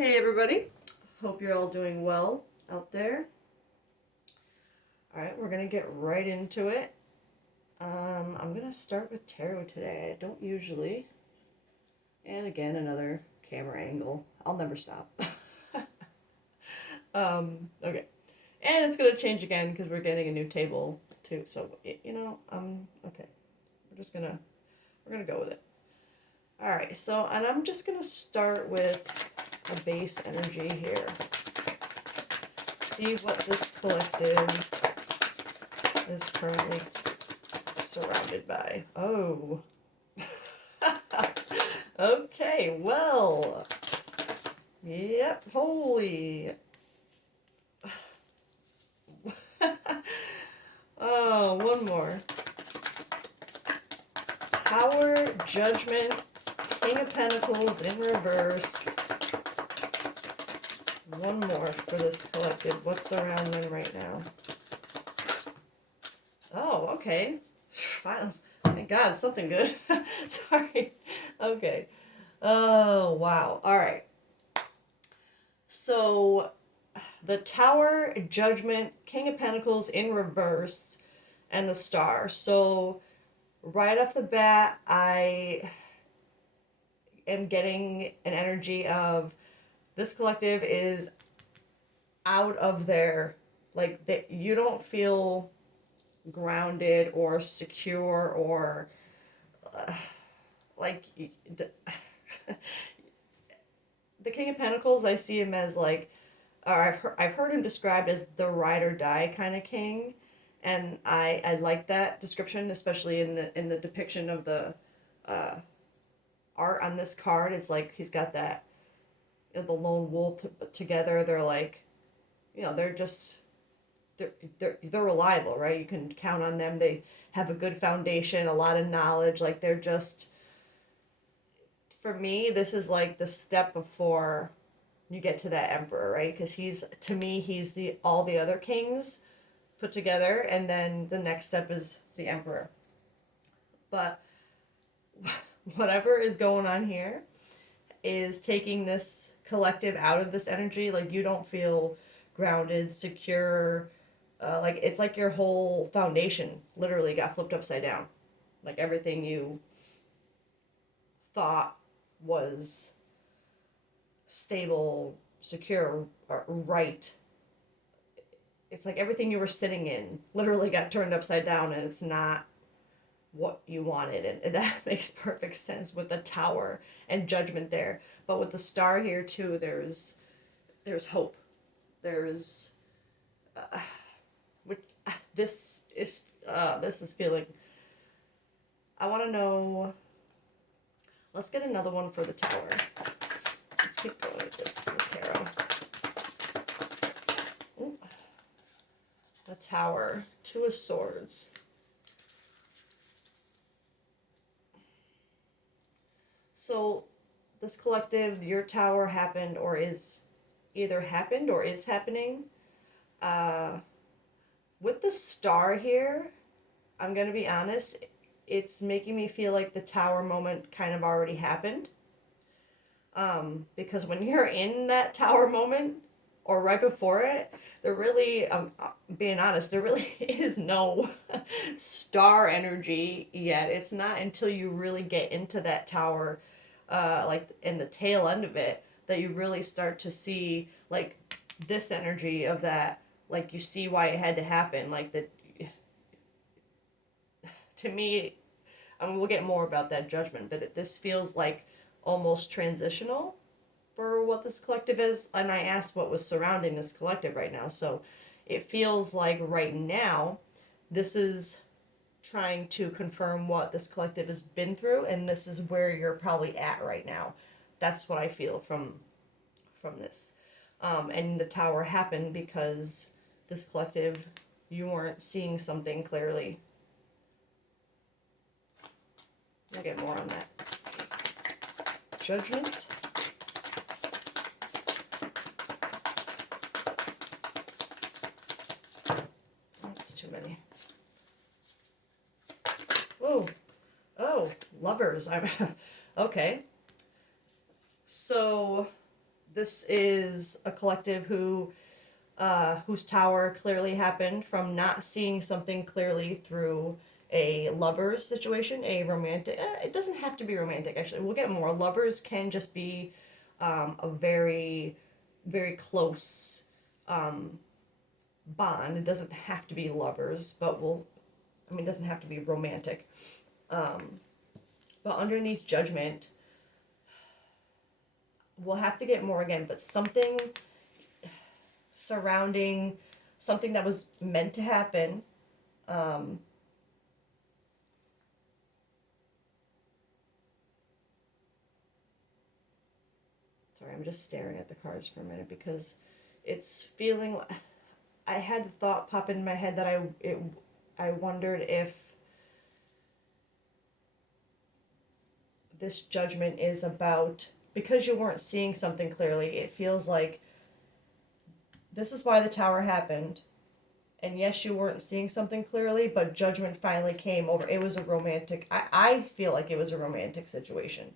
Hey everybody, hope you're all doing well out there. Alright, we're going to get right into it. I'm going to start with tarot today. I don't usually. And again, another camera angle. I'll never stop. Okay. And it's going to change again because we're getting a new table too. So, okay. We're going to go with it. Alright, so, and I'm just going to start with a base energy here. See what this collective is currently surrounded by. Oh. Okay, well. Yep, holy. Oh, one more. Tower, Judgment, King of Pentacles in reverse. One more for this collective. What's surrounding them right now? Oh, okay. Finally. Thank God, something good. Sorry. Okay. Oh, wow. All right. So, the Tower, Judgment, King of Pentacles in reverse, and the Star. So, right off the bat, I am getting an energy of this collective is out of their, like, that you don't feel grounded or secure or like the, the King of Pentacles. I see him as like, or I've heard him described as the ride or die kind of king, and I like that description, especially in the depiction of the art on this card. It's like he's got that, the lone wolf together. They're like, they're just they're reliable, right? You can count on them. They have a good foundation, a lot of knowledge. Like they're just, for me, this is like the step before you get to that emperor, right? Because to me, he's the all the other kings put together, and then the next step is the emperor. But whatever is going on here is taking this collective out of this energy. Like you don't feel grounded, secure. Like it's like your whole foundation literally got flipped upside down. Like everything you thought was stable, secure, right. It's like everything you were sitting in literally got turned upside down, and it's not what you wanted. And that makes perfect sense with the Tower and Judgment there. But with the Star here too, there's hope. There's which this is feeling. I want to know. Let's get another one for the Tower. Let's keep going with this, the tarot. Ooh. The Tower, Two of Swords. So, this collective, your Tower happened or is either happened or is happening. With the Star here, I'm going to be honest, it's making me feel like the Tower moment kind of already happened. Because when you're in that Tower moment, or right before it, there really, being honest, there really is no star energy yet. It's not until you really get into that Tower, like in the tail end of it, that you really start to see like this energy of that. Like you see why it had to happen. Like that, to me, I mean, we'll get more about that Judgment, but this feels like almost transitional for what this collective is. And I asked what was surrounding this collective right now. So it feels like right now, this is trying to confirm what this collective has been through, and this is where you're probably at right now. That's what I feel from this. And the Tower happened because this collective, you weren't seeing something clearly. I'll get more on that. Judgment. That's too many. Whoa. Oh, Lovers. I'm okay. So This is a collective whose tower clearly happened from not seeing something clearly through a lover's situation, a romantic. It doesn't have to be romantic, actually. We'll get more. Lovers can just be a very, very close bond. It doesn't have to be lovers, but it doesn't have to be romantic. But underneath judgment, we'll have to get more again, but something surrounding something that was meant to happen. Sorry, I'm just staring at the cards for a minute because it's feeling. I had the thought pop in my head that I wondered if this judgment is about, because you weren't seeing something clearly. It feels like this is why the tower happened. And yes, you weren't seeing something clearly, but judgment finally came over. It was a romantic, I feel like it was a romantic situation.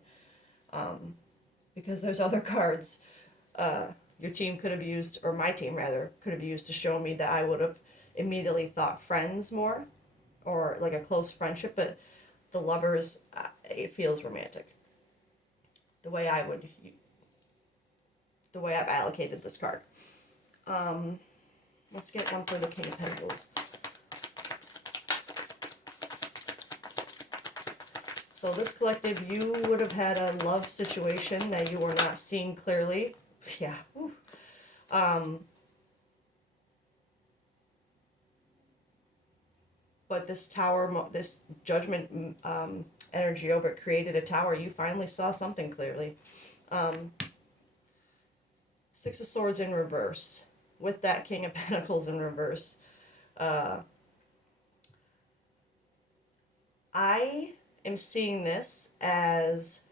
Because those other cards, your team could have used, or my team rather, could have used to show me that I would have immediately thought friends more, or like a close friendship, but the lovers, it feels romantic. The way I would, the way I've allocated this card. Let's get one for the King of Pentacles. So this collective, you would have had a love situation that you were not seeing clearly. Yeah. Whew. But this tower, this judgment energy over it created a tower. You finally saw something clearly. Six of Swords in reverse. With that King of Pentacles in reverse. I am seeing this as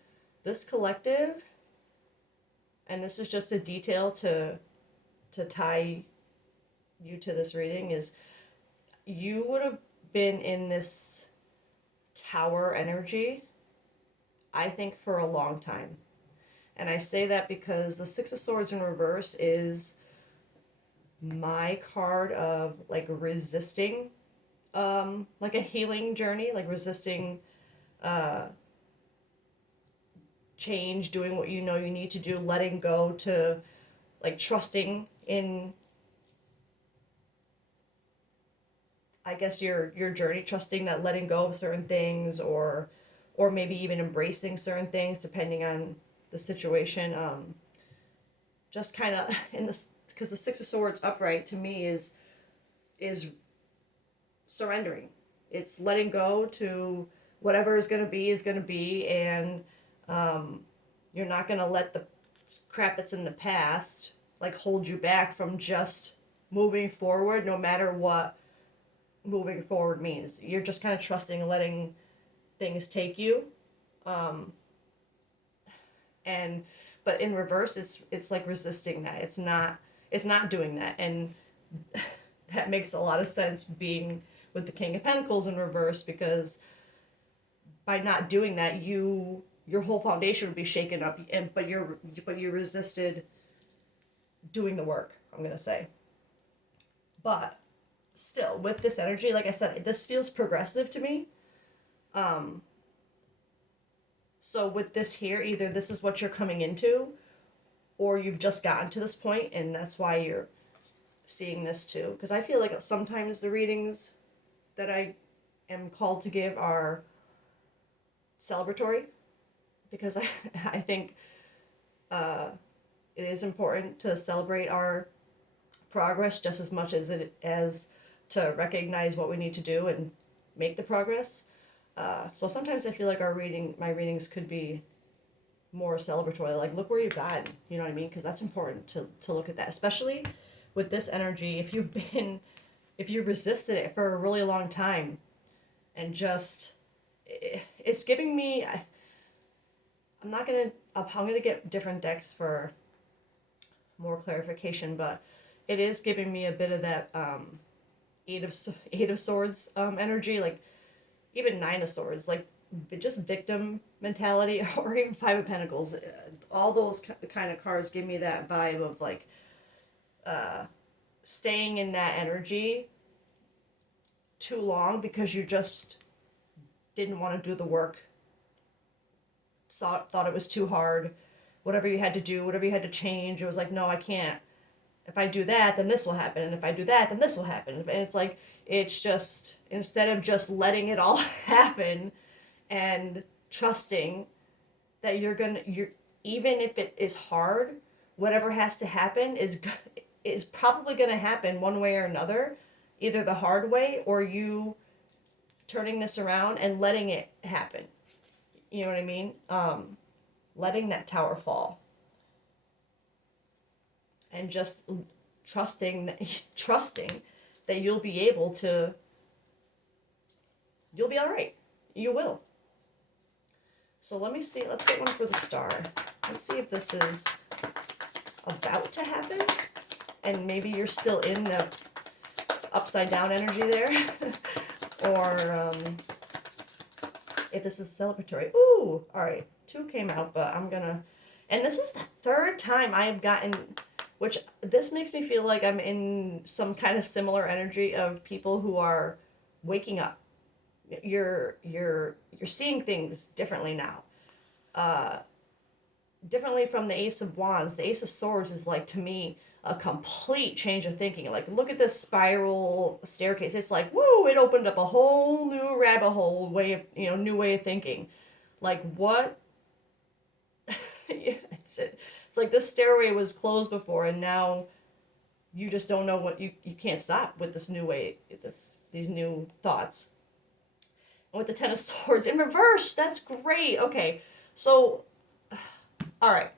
this collective, and this is just a detail to tie you to this reading, is you would have been in this tower energy, I think, for a long time. And I say that because the Six of Swords in reverse is my card of like resisting, like a healing journey, like resisting change, doing what you know you need to do, letting go, to like trusting in, I guess, your journey, trusting that letting go of certain things, or maybe even embracing certain things depending on the situation. Just kind of in this, because the Six of Swords upright to me is surrendering. It's letting go to whatever is going to be, and you're not going to let the crap that's in the past like hold you back from just moving forward, no matter what moving forward means. You're just kind of trusting and letting things take you. And but in reverse, it's like resisting that. It's not doing that, and that makes a lot of sense being with the King of Pentacles in reverse, because by not doing that, your whole foundation would be shaken up, and but you resisted doing the work, I'm gonna say. But still, with this energy, like I said, this feels progressive to me. So with this here, either this is what you're coming into, or you've just gotten to this point and that's why you're seeing this too. Because I feel like sometimes the readings that I am called to give are celebratory, because I think it is important to celebrate our progress just as much as to recognize what we need to do and make the progress. So sometimes I feel like my readings could be more celebratory, like look where you've gotten, you know what I mean? Because that's important to look at that, especially with this energy. If you resisted it for a really long time, and just, it's giving me, I'm gonna get different decks for more clarification, but it is giving me a bit of that eight of swords energy, like even Nine of Swords, like just victim mentality, or even Five of Pentacles. All those kind of cards give me that vibe of like staying in that energy too long because you just didn't want to do the work, thought it was too hard, whatever you had to do, whatever you had to change, it was like, no, I can't. If I do that, then this will happen, and if I do that, then this will happen. And it's like, it's just, instead of just letting it all happen and trusting that you're, even if it is hard, whatever has to happen is probably gonna happen one way or another, either the hard way or you turning this around and letting it happen. You know what I mean? Letting that tower fall and just trusting that you'll be all right. You will. So let me see. Let's get one for the star. Let's see if this is about to happen, and maybe you're still in the upside down energy there, or if this is celebratory. Ooh, all right. 2 came out, but I'm gonna, and this is the 3rd time I've gotten, which this makes me feel like I'm in some kind of similar energy of people who are waking up. You're seeing things differently now. Differently from the Ace of Wands. The Ace of Swords is like, to me, a complete change of thinking. Like, look at this spiral staircase. It's like, woo, it opened up a whole new rabbit hole way of, new way of thinking. Like, what? It's like this stairway was closed before, and now you just don't know you can't stop with this new way, these new thoughts. And with the Ten of Swords in reverse, that's great. Okay, so, all right.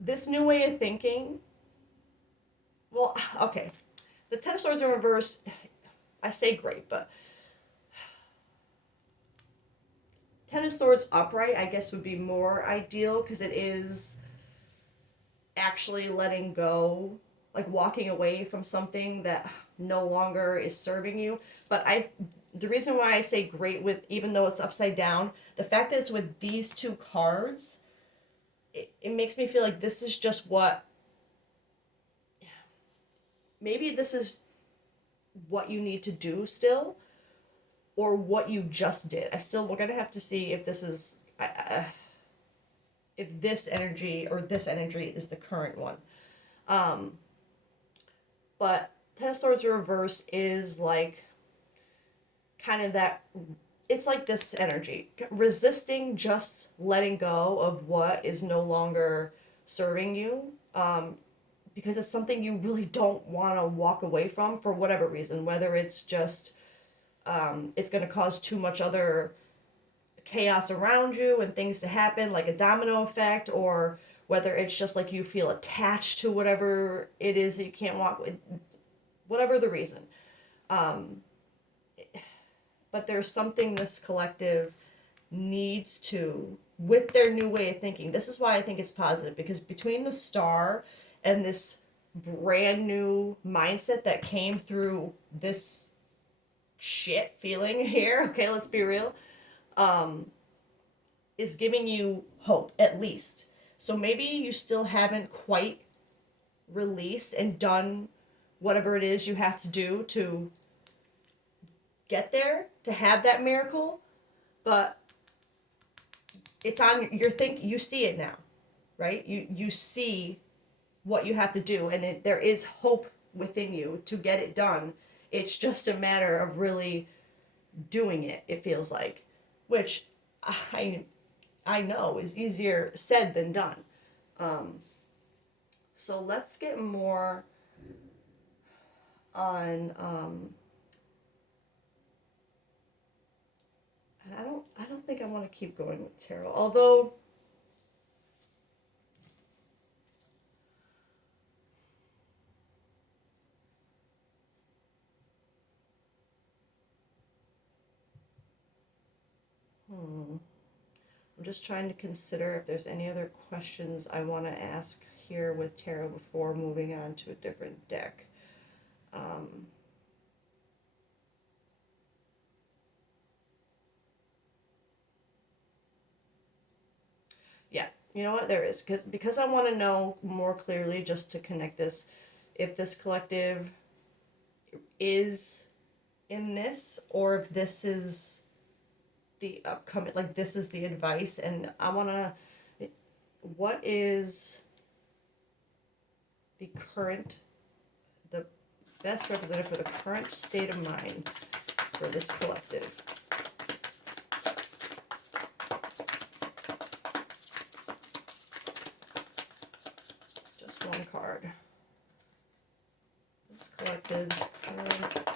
This new way of thinking, well, okay. The Ten of Swords in reverse, I say great, but Ten of Swords upright, I guess, would be more ideal because it is actually letting go, like walking away from something that no longer is serving you. But the reason why I say great with, even though it's upside down, the fact that it's with these 2 cards, it makes me feel like this is just what, maybe this is what you need to do still, or what you just did. We're gonna have to see if this is, if this energy or this energy is the current one. But Ten of Swords reverse is like kind of that, it's like this energy, resisting just letting go of what is no longer serving you, because it's something you really don't want to walk away from for whatever reason, whether it's just it's going to cause too much other chaos around you and things to happen, like a domino effect, or whether it's just like you feel attached to whatever it is that you can't walk with, whatever the reason. But there's something this collective needs to, with their new way of thinking. This is why I think it's positive, because between the star and this brand new mindset that came through this shit feeling here, okay, let's be real, is giving you hope, at least. So maybe you still haven't quite released and done whatever it is you have to do to get there, to have that miracle, but it's on your think. You see it now, right? You see what you have to do, and there is hope within you to get it done. It's just a matter of really doing it, it feels like, which I know is easier said than done. So let's get more on and I don't think I want to keep going with tarot, although I'm just trying to consider if there's any other questions I want to ask here with tarot before moving on to a different deck. You know what? There is. Because I want to know more clearly, just to connect this, if this collective is in this, or if this is the upcoming, like this is the advice. And I want to, what is the current, the best representative for the current state of mind for this collective? Just one card. This collective's current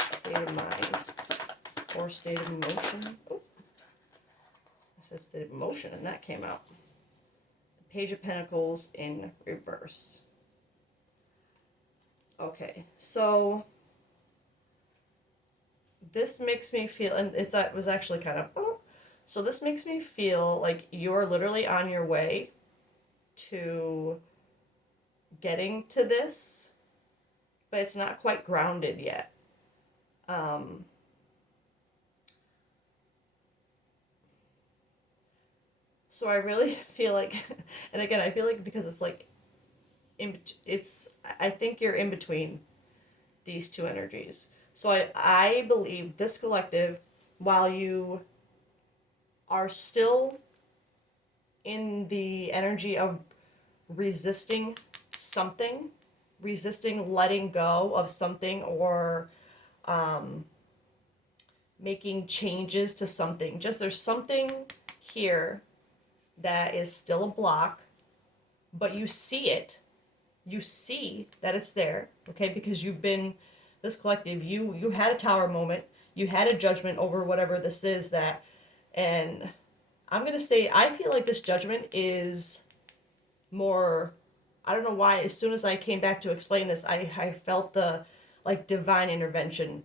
state of mind or state of emotion. Oh, I said state of emotion, and that came out. The Page of Pentacles in reverse. Okay, so this makes me feel, and it was actually kind of, so this makes me feel like you're literally on your way to getting to this, but it's not quite grounded yet. So I really feel like, and again, I feel like because it's like, I think you're in between these two energies. So I believe this collective, while you are still in the energy of resisting something, resisting letting go of something, or making changes to something. Just there's something here that is still a block, but you see it. You see that it's there, okay? Because you've been, this collective, you had a tower moment. You had a judgment over whatever this is that, and I'm going to say, I feel like this judgment is more, I don't know why, as soon as I came back to explain this, I felt the, like, divine intervention,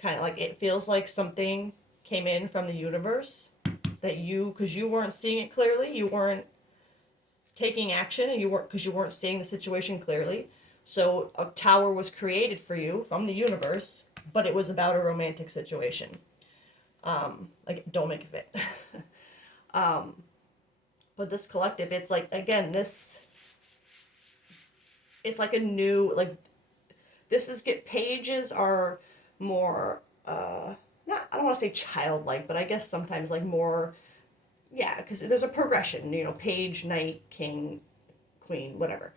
kind of like, it feels like something came in from the universe that because you weren't seeing it clearly, you weren't taking action, and because you weren't seeing the situation clearly. So a tower was created for you from the universe, but it was about a romantic situation. Like, don't make it fit. But this collective, it's like, again, it's like a new, like, pages are more, not, I don't want to say childlike, but I guess sometimes like more, yeah, because there's a progression, page, knight, king, queen, whatever.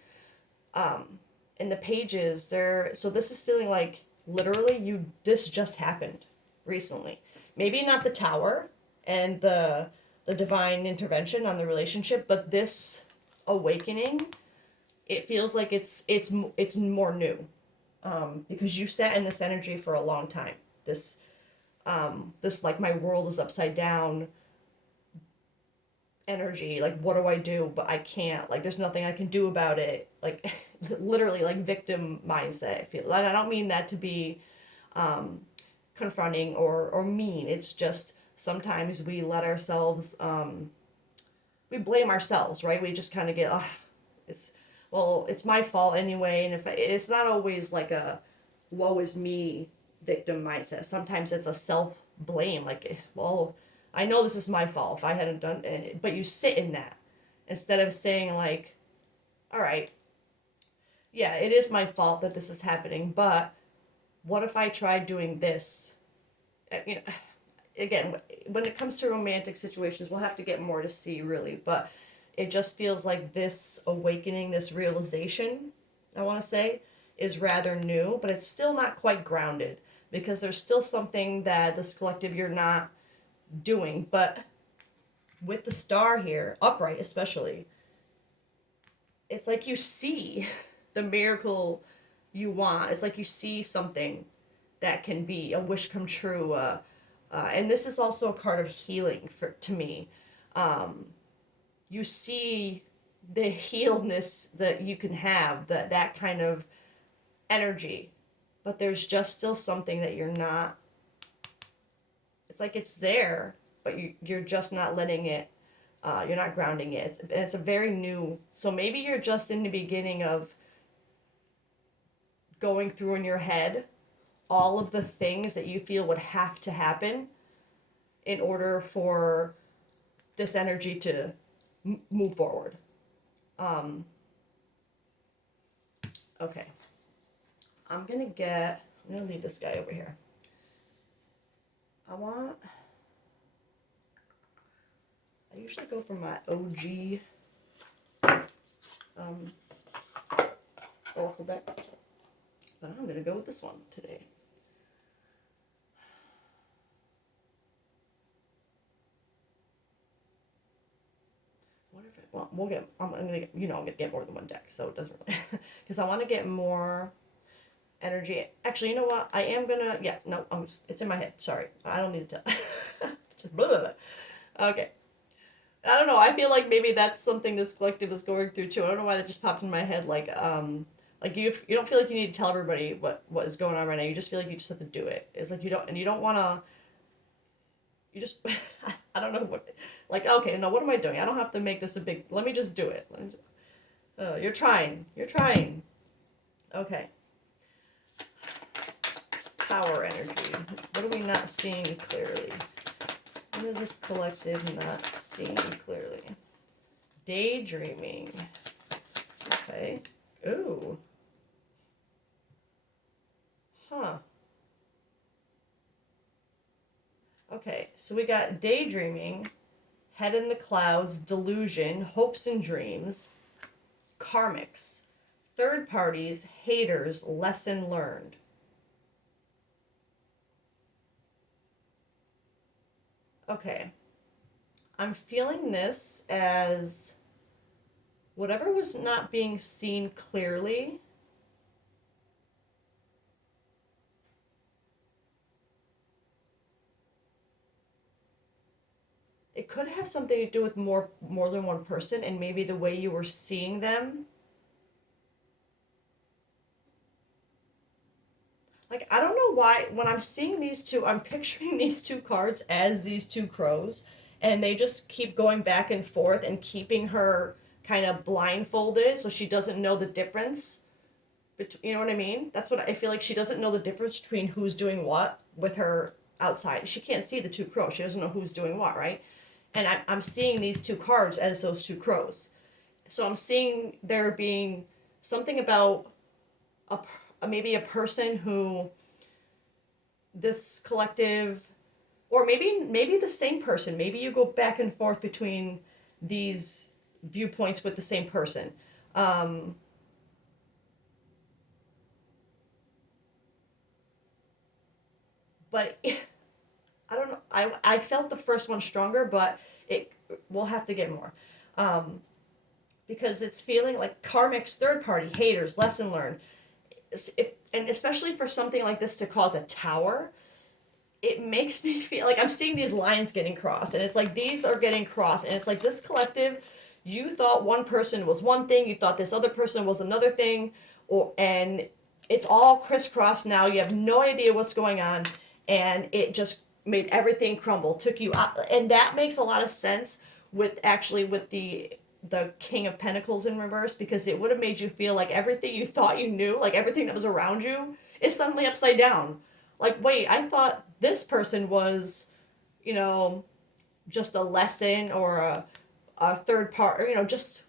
And the pages, so this is feeling like literally this just happened recently. Maybe not the tower and the divine intervention on the relationship, but this awakening, it feels like it's more new, because you sat in this energy for a long time. This like, my world is upside down energy, like, what do I do? But I can't, like, there's nothing I can do about it, like, literally, like, victim mindset. I feel, and I don't mean that to be confronting or mean. It's just sometimes we let ourselves, we blame ourselves, right? We just kind of get, it's my fault anyway. And it's not always like a woe is me victim mindset. Sometimes it's a self blame, like, well, I know this is my fault if I hadn't done it, but you sit in that instead of saying, like, all right, yeah, it is my fault that this is happening, but what if I tried doing this? Again, when it comes to romantic situations, we'll have to get more to see, really, but it just feels like this awakening, this realization, I want to say, is rather new, but it's still not quite grounded, because there's still something that this collective, you're not doing. But with the star here, upright especially, it's like you see the miracle you want. It's like you see something that can be a wish come true. And this is also a card of healing to me. You see the healedness that you can have, that kind of energy, but there's just still something that you're not, it's like it's there, but you're just not letting it, you're not grounding it. And it's a very new, so maybe you're just in the beginning of going through in your head all of the things that you feel would have to happen in order for this energy to move forward. Okay. I'm gonna leave this guy over here. I usually go for my OG Oracle deck, but I'm gonna go with this one today. Well, I'm gonna get, I'm gonna get more than one deck, so it doesn't really, because I want to get more energy. Actually, you know what? I am gonna, yeah, no, it's in my head. Sorry. I don't need to tell. Just blah, blah, blah. Okay. I don't know. I feel like maybe that's something this collective is going through too. I don't know why that just popped in my head. Like you don't feel like you need to tell everybody what is going on right now. You just feel like you just have to do it. It's like you don't want to. You just, I don't know what, like, okay, no, what am I doing? I don't have to make this a big. Let me just do it. You're trying. You're trying. Okay. Power energy. What are we not seeing clearly? What is this collective not seeing clearly? Daydreaming. Okay. Ooh. Huh. Okay, so we got daydreaming, head in the clouds, delusion, hopes and dreams, karmics, third parties, haters, lesson learned. Okay. I'm feeling this as whatever was not being seen clearly. It could have something to do with more than one person and maybe the way you were seeing them. Like, I don't know why when I'm seeing these two, I'm picturing these two cards as these two crows, and they just keep going back and forth and keeping her kind of blindfolded so she doesn't know the difference. You know what I mean? That's what I feel like. She doesn't know the difference between who's doing what with her outside. She can't see the two crows. She doesn't know who's doing what, right? And I'm seeing these two cards as those two crows. So I'm seeing there being something about maybe a person who this collective, or maybe the same person. Maybe you go back and forth between these viewpoints with the same person. But I don't know. I felt the first one stronger, but we'll have to get more. Because it's feeling like karmics, third party, haters, lesson learned. And especially for something like this to cause a tower, it makes me feel like I'm seeing these lines getting crossed, and it's like these are getting crossed, and it's like this collective, you thought one person was one thing, you thought this other person was another thing, and it's all crisscrossed now. You have no idea what's going on, and it just made everything crumble, took you out, and that makes a lot of sense with the King of Pentacles in reverse, because it would have made you feel like everything you thought you knew, like everything that was around you, is suddenly upside down. Like, wait, I thought this person was, you know, just a lesson or a third part, or, just,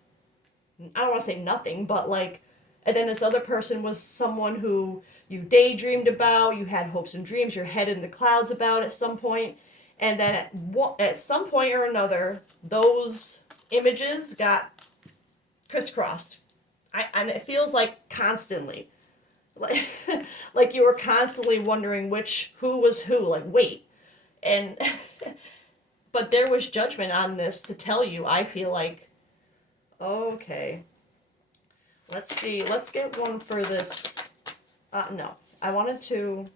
I don't want to say nothing, but like, and then this other person was someone who you daydreamed about, you had hopes and dreams, your head in the clouds about at some point, and then at some point or another, those images got crisscrossed. And it feels like constantly. Like, like you were constantly wondering who was who, like, wait. And, but there was judgment on this to tell you, I feel like, okay, let's see, let's get one for this. No, I wanted to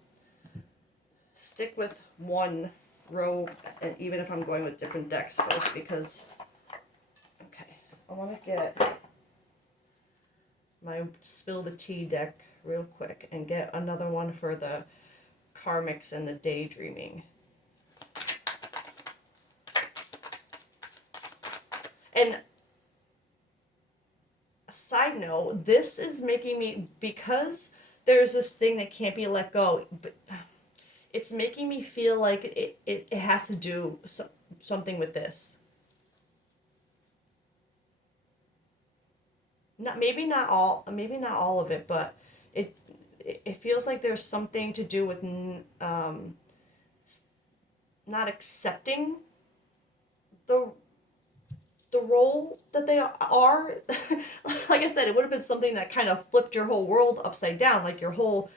stick with one row, and even if I'm going with different decks first, because, okay, I want to get my Spill the Tea deck real quick and get another one for the karmics and the daydreaming. And a side note, this is making me, because there's this thing that can't be let go, but it's making me feel like it has to do something with this. maybe not all of it, but it it feels like there's something to do with not accepting the the role that they are. Like I said, it would have been something that kind of flipped your whole world upside down, like your whole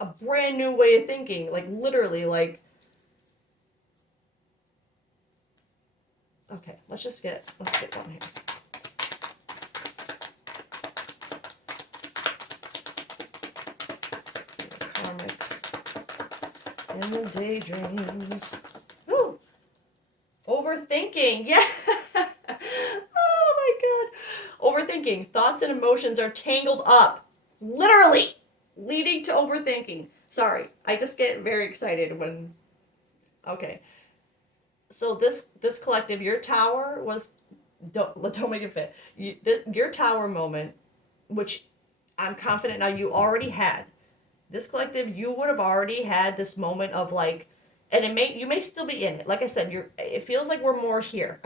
a brand new way of thinking, like literally, like okay, let's get one here. Karmics in the daydreams. Ooh, overthinking. Yeah. Oh my god. Overthinking. Thoughts and emotions are tangled up. Literally leading to overthinking. Sorry. I just get very excited when okay. So this collective, your tower was don't make it fit. Your tower moment, which I'm confident now you already had. This collective, you would have already had this moment of like, and you may still be in it. Like I said, it feels like we're more here.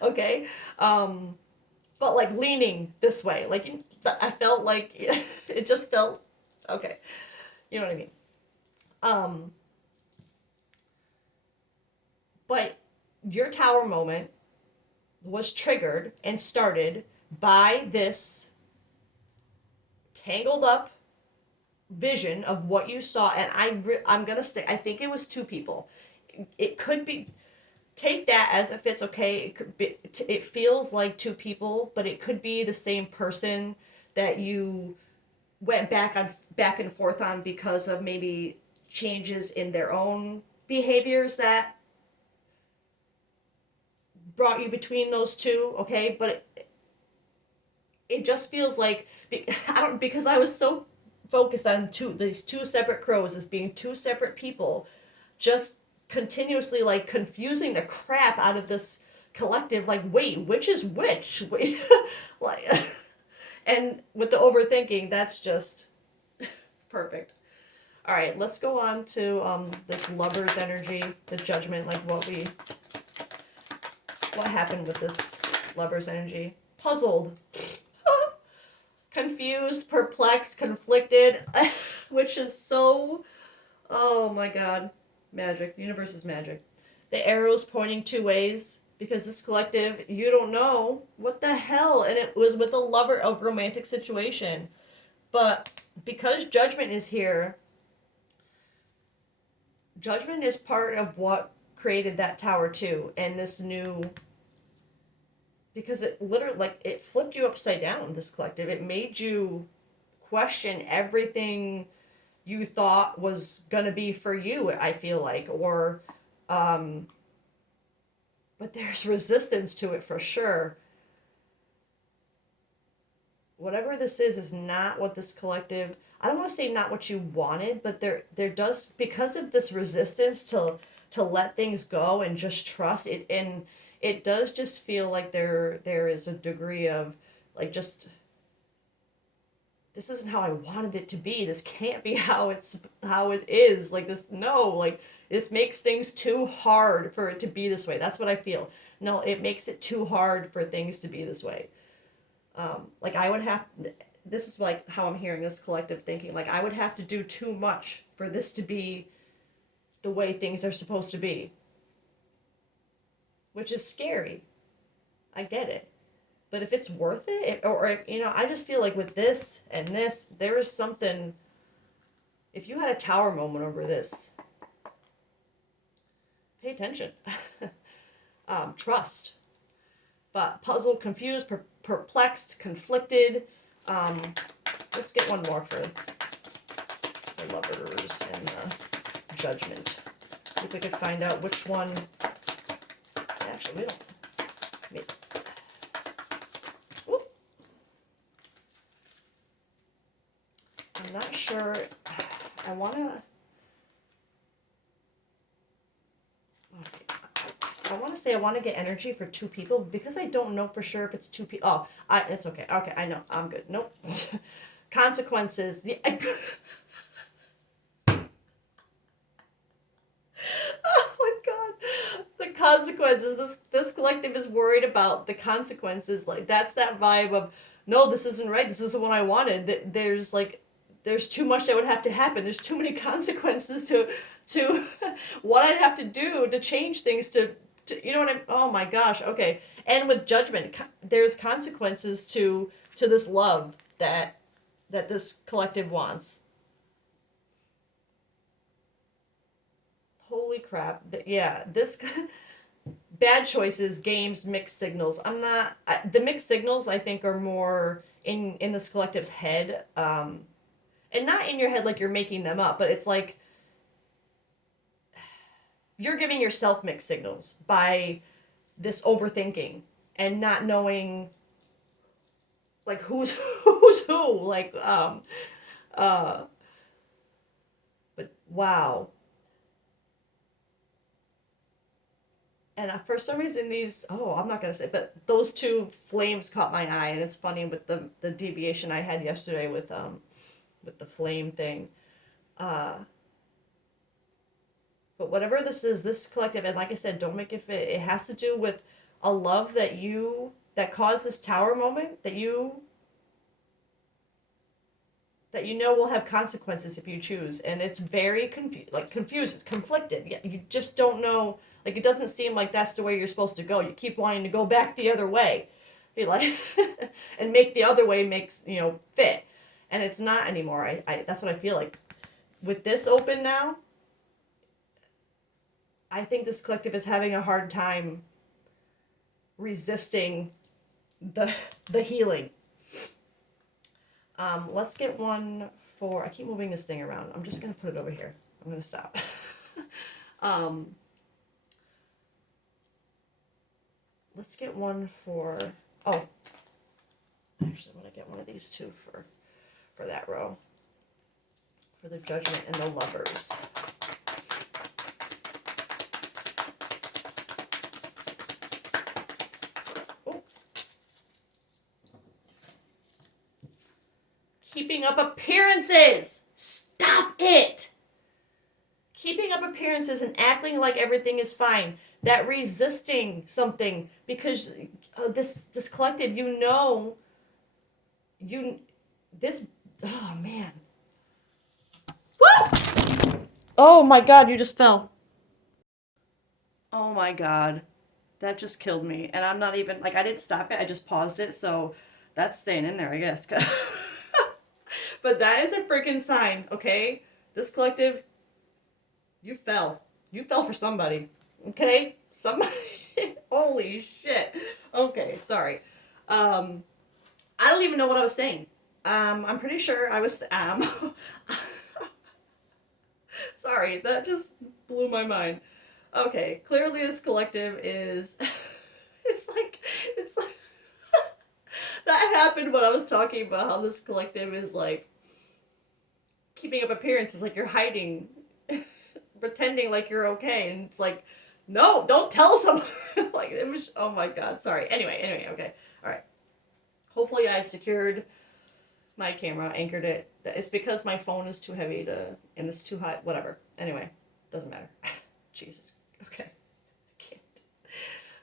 Okay, but like leaning this way, like I felt like it just felt okay. You know what I mean? Um, but your tower moment was triggered and started by this tangled up vision of what you saw, and I'm gonna say I think it was two people. It could be, take that as if it's okay. It could be, it feels like two people, but it could be the same person that you went back and forth on because of maybe changes in their own behaviors that brought you between those two. Okay, but it just feels like I don't, because I was so focused on these two separate crows as being two separate people, just continuously like confusing the crap out of this collective. Like, wait, which is which? Wait, like, and with the overthinking, that's just perfect. All right, let's go on to this lover's energy, the judgment, like what happened with this lover's energy. Puzzled, confused, perplexed, conflicted, which is so, oh my god, magic. The universe is magic. The arrows pointing two ways because this collective, you don't know what the hell, and it was with a lover of romantic situation. But because judgment is here, judgment is part of what created that tower too, and this new, because it literally, like, it flipped you upside down, this collective. It made you question everything you thought was gonna be for you, I feel like, or but there's resistance to it for sure. Whatever this is not what this collective, I don't want to say not what you wanted, but there does, because of this resistance to let things go and just trust it, and it does just feel like there is a degree of like, just this isn't how I wanted it to be. This can't be how it is. Like, this, no, like, this makes things too hard for it to be this way. That's what I feel. No, it makes it too hard for things to be this way. Like, I would have, this is like how I'm hearing this collective thinking. Like, I would have to do too much for this to be the way things are supposed to be, which is scary. I get it. But if it's worth it, or if, I just feel like with this and this, there is something. If you had a tower moment over this, pay attention. Trust. But puzzled, confused, perplexed, conflicted. Let's get one more for the lovers and the judgment. See if we could find out which one. Actually, we don't. Whoop. I'm not sure. I want to. I want to say I want to get energy for two people because I don't know for sure if it's two people. Oh, it's okay. Okay, I know. I'm good. Nope. Consequences. Oh my god. The consequences. This collective is worried about the consequences. Like that's that vibe of no, this isn't right. This isn't what I wanted. There's too much that would have to happen. There's too many consequences to what I'd have to do to change things to you know what I'm. Oh my gosh. Okay. And with judgment, there's consequences to this love that this collective wants. Holy crap. Yeah, this bad choices, games, mixed signals. I'm not the mixed signals I think are more in this collective's head. And not in your head like you're making them up, but it's like you're giving yourself mixed signals by this overthinking and not knowing like who's who uh but wow. And for some reason these, oh, I'm not gonna say, but those two flames caught my eye, and it's funny with the deviation I had yesterday with the flame thing. uh but whatever this is, this collective, and like I said, don't make it fit, it has to do with a love that caused this tower moment that you know will have consequences if you choose, and it's very confused, it's conflicted. Yeah, you just don't know, like it doesn't seem like that's the way you're supposed to go. You keep wanting to go back the other way. You like and make the other way makes, fit, and it's not anymore. I That's what I feel like with this open now. I think this collective is having a hard time resisting the healing. Let's get one for. I keep moving this thing around. I'm just gonna put it over here. I'm gonna stop. um, let's get one for. Oh, actually, I want to get one of these two for that row. For the judgment and the lovers. Oh. Keeping up appearances. Stop it. Keeping up appearances and acting like everything is fine. That resisting something because this collective, you this. Oh man. Woo! Oh my God! You just fell. Oh my God. That just killed me. And I'm not even, like, I didn't stop it. I just paused it. So that's staying in there, I guess. But that is a freaking sign, okay? This collective, you fell. You fell for somebody, okay? Somebody. Holy shit. Okay, sorry. I don't even know what I was saying. I'm pretty sure I was, sorry, that just blew my mind. Okay, clearly this collective is, it's like, that happened when I was talking about how this collective is like keeping up appearances, like you're hiding, pretending like you're okay, and it's like, no, don't tell someone. Like it was. Oh my God, sorry. Anyway, okay, all right. Hopefully, I've secured my camera, anchored it. It's because my phone is too heavy and it's too high. Whatever. Anyway, doesn't matter. Jesus. Okay. I can't.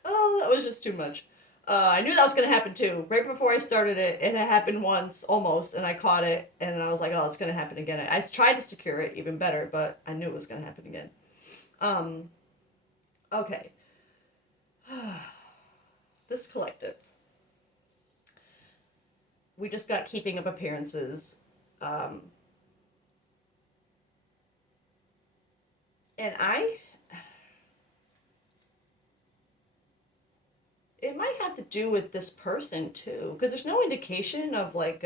Oh, that was just too much. I knew that was gonna happen too. Right before I started it, it had happened once almost, and I caught it, and I was like, "Oh, it's gonna happen again." I tried to secure it even better, but I knew it was gonna happen again. Okay. This collective. We just got keeping up appearances, um, and it might have to do with this person too, because there's no indication of like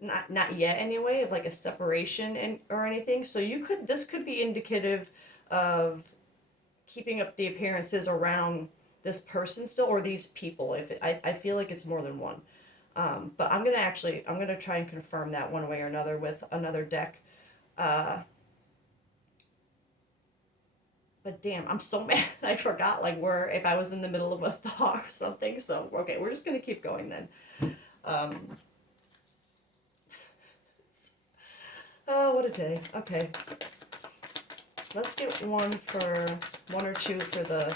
not yet anyway, of like a separation and or anything. So this could be indicative of keeping up the appearances around this person still, or these people. If I feel like it's more than one. But I'm gonna try and confirm that one way or another with another deck. Uh, but damn, I'm so mad. I forgot like where if I was in the middle of a thought or something. So okay, we're just gonna keep going then. Um, oh, what a day. Okay. let's get one or two for the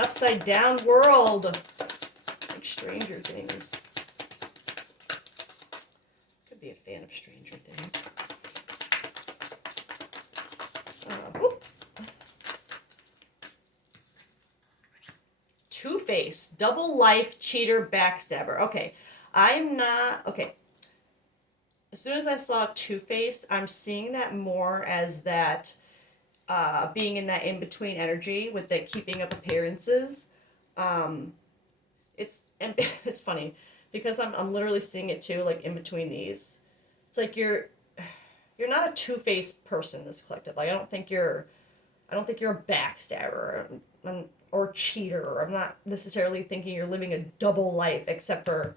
upside down world, like Stranger Things. Could be a fan of Stranger Things. Two-Face, double life, cheater, backstabber. Okay, I'm not, okay. As soon as I saw Two-Faced, I'm seeing that more as that being in that in-between energy with the keeping up appearances. It's funny because I'm literally seeing it too, like in between these. It's like you're not a two-faced person, this collective. Like I don't think you're a backstabber or cheater. Or I'm not necessarily thinking you're living a double life, except for,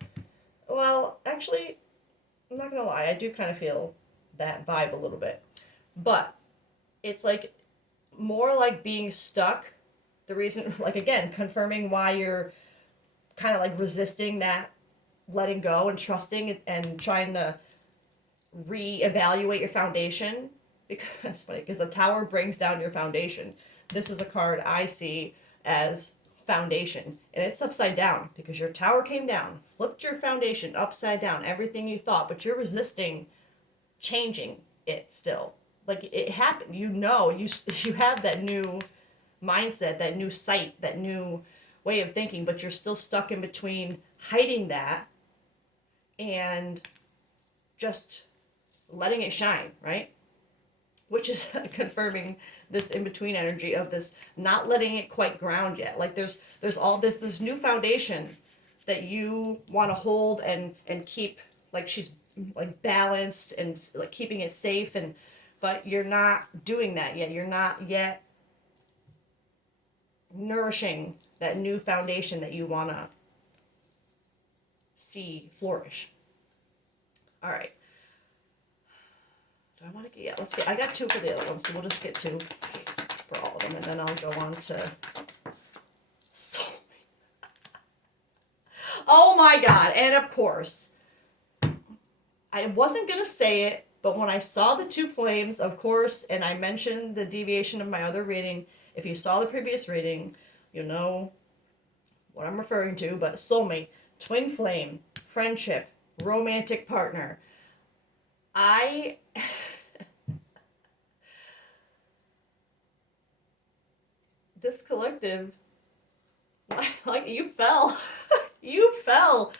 well, actually, I'm not gonna lie, I do kind of feel that vibe a little bit. But it's like more like being stuck. The reason, like again, confirming why you're kind of like resisting that letting go and trusting and trying to reevaluate your foundation. Because it's funny, because the tower brings down your foundation. This is a card I see as foundation, and it's upside down because your tower came down, flipped your foundation upside down, everything you thought, but you're resisting changing it still. Like it happened, you have that new mindset, that new sight, that new way of thinking, but you're still stuck in between hiding that and just letting it shine, right? Which is confirming this in-between energy of this not letting it quite ground yet. Like there's all this new foundation that you want to hold and keep, like she's like balanced and like keeping it safe, and but you're not doing that yet. You're not yet nourishing that new foundation that you want to see flourish. All right. Do I want to get, yeah, let's get, I got two for the other one, so we'll just get two for all of them, and then I'll go on to so oh my god, and of course, I wasn't going to say it, but when I saw the two flames, of course, and I mentioned the deviation of my other reading, if you saw the previous reading, you know what I'm referring to, but soulmate, twin flame, friendship, romantic partner. This collective, like you fell. You fell.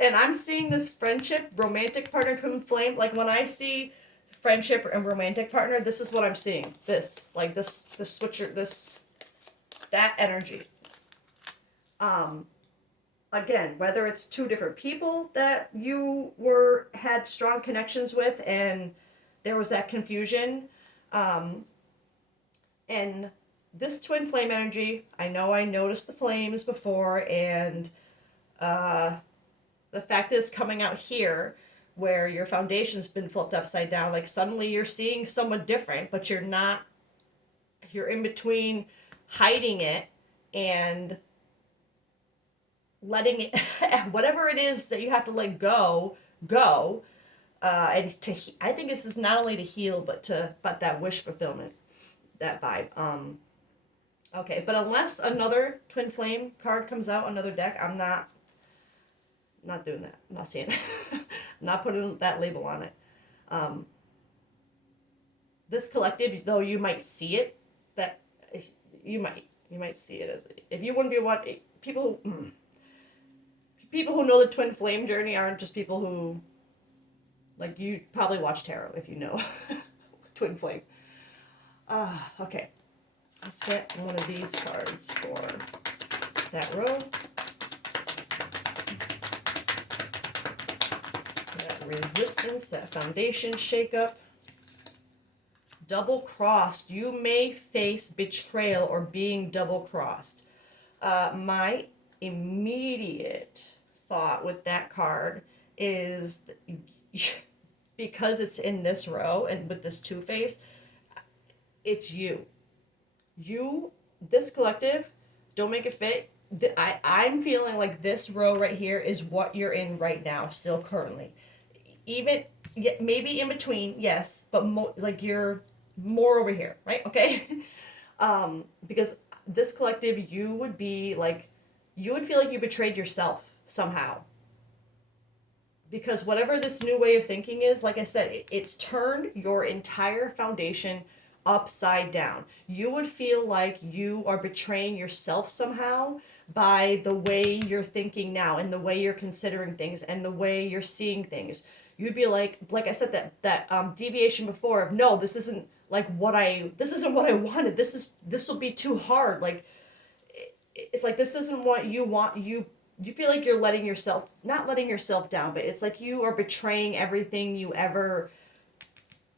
And I'm seeing this friendship, romantic partner, twin flame. Like when I see friendship and romantic partner, this is what I'm seeing. This switcher, that energy. Again, whether it's two different people that you had strong connections with and there was that confusion, and this twin flame energy, I know I noticed the flames before, and the fact that it's coming out here where your foundation's been flipped upside down, like suddenly you're seeing someone different, but you're in between hiding it and letting it, whatever it is that you have to let go, and I think this is not only to heal, but that wish fulfillment, that vibe. Okay, but unless another twin flame card comes out, another deck, I'm not doing that. I'm not seeing it. I'm not putting that label on it. This collective, though you might see it, that you might see it as, if you wouldn't be what people who know the twin flame journey aren't just people who, like, you probably watch tarot if you know twin flame. Okay. Let's get one of these cards for that row. That resistance, that foundation shakeup. Double crossed. You may face betrayal or being double crossed. My immediate thought with that card is because it's in this row and with this Two-Face, it's you. This collective, don't make it fit. I'm feeling like this row right here is what you're in right now, still currently. Even Yeah, maybe in between, yes, but like you're more over here, right? Okay. Because this collective, you would be like, you would feel like you betrayed yourself somehow. Because whatever this new way of thinking is, like I said, it's turned your entire foundation upside down. You would feel like you are betraying yourself somehow by the way you're thinking now and the way you're considering things and the way you're seeing things. You'd be like I said, that deviation before of, no, this isn't like this isn't what I wanted. This will be too hard. Like it's like this isn't what you want. You feel like you're letting yourself, not letting yourself down, but it's like you are betraying everything you ever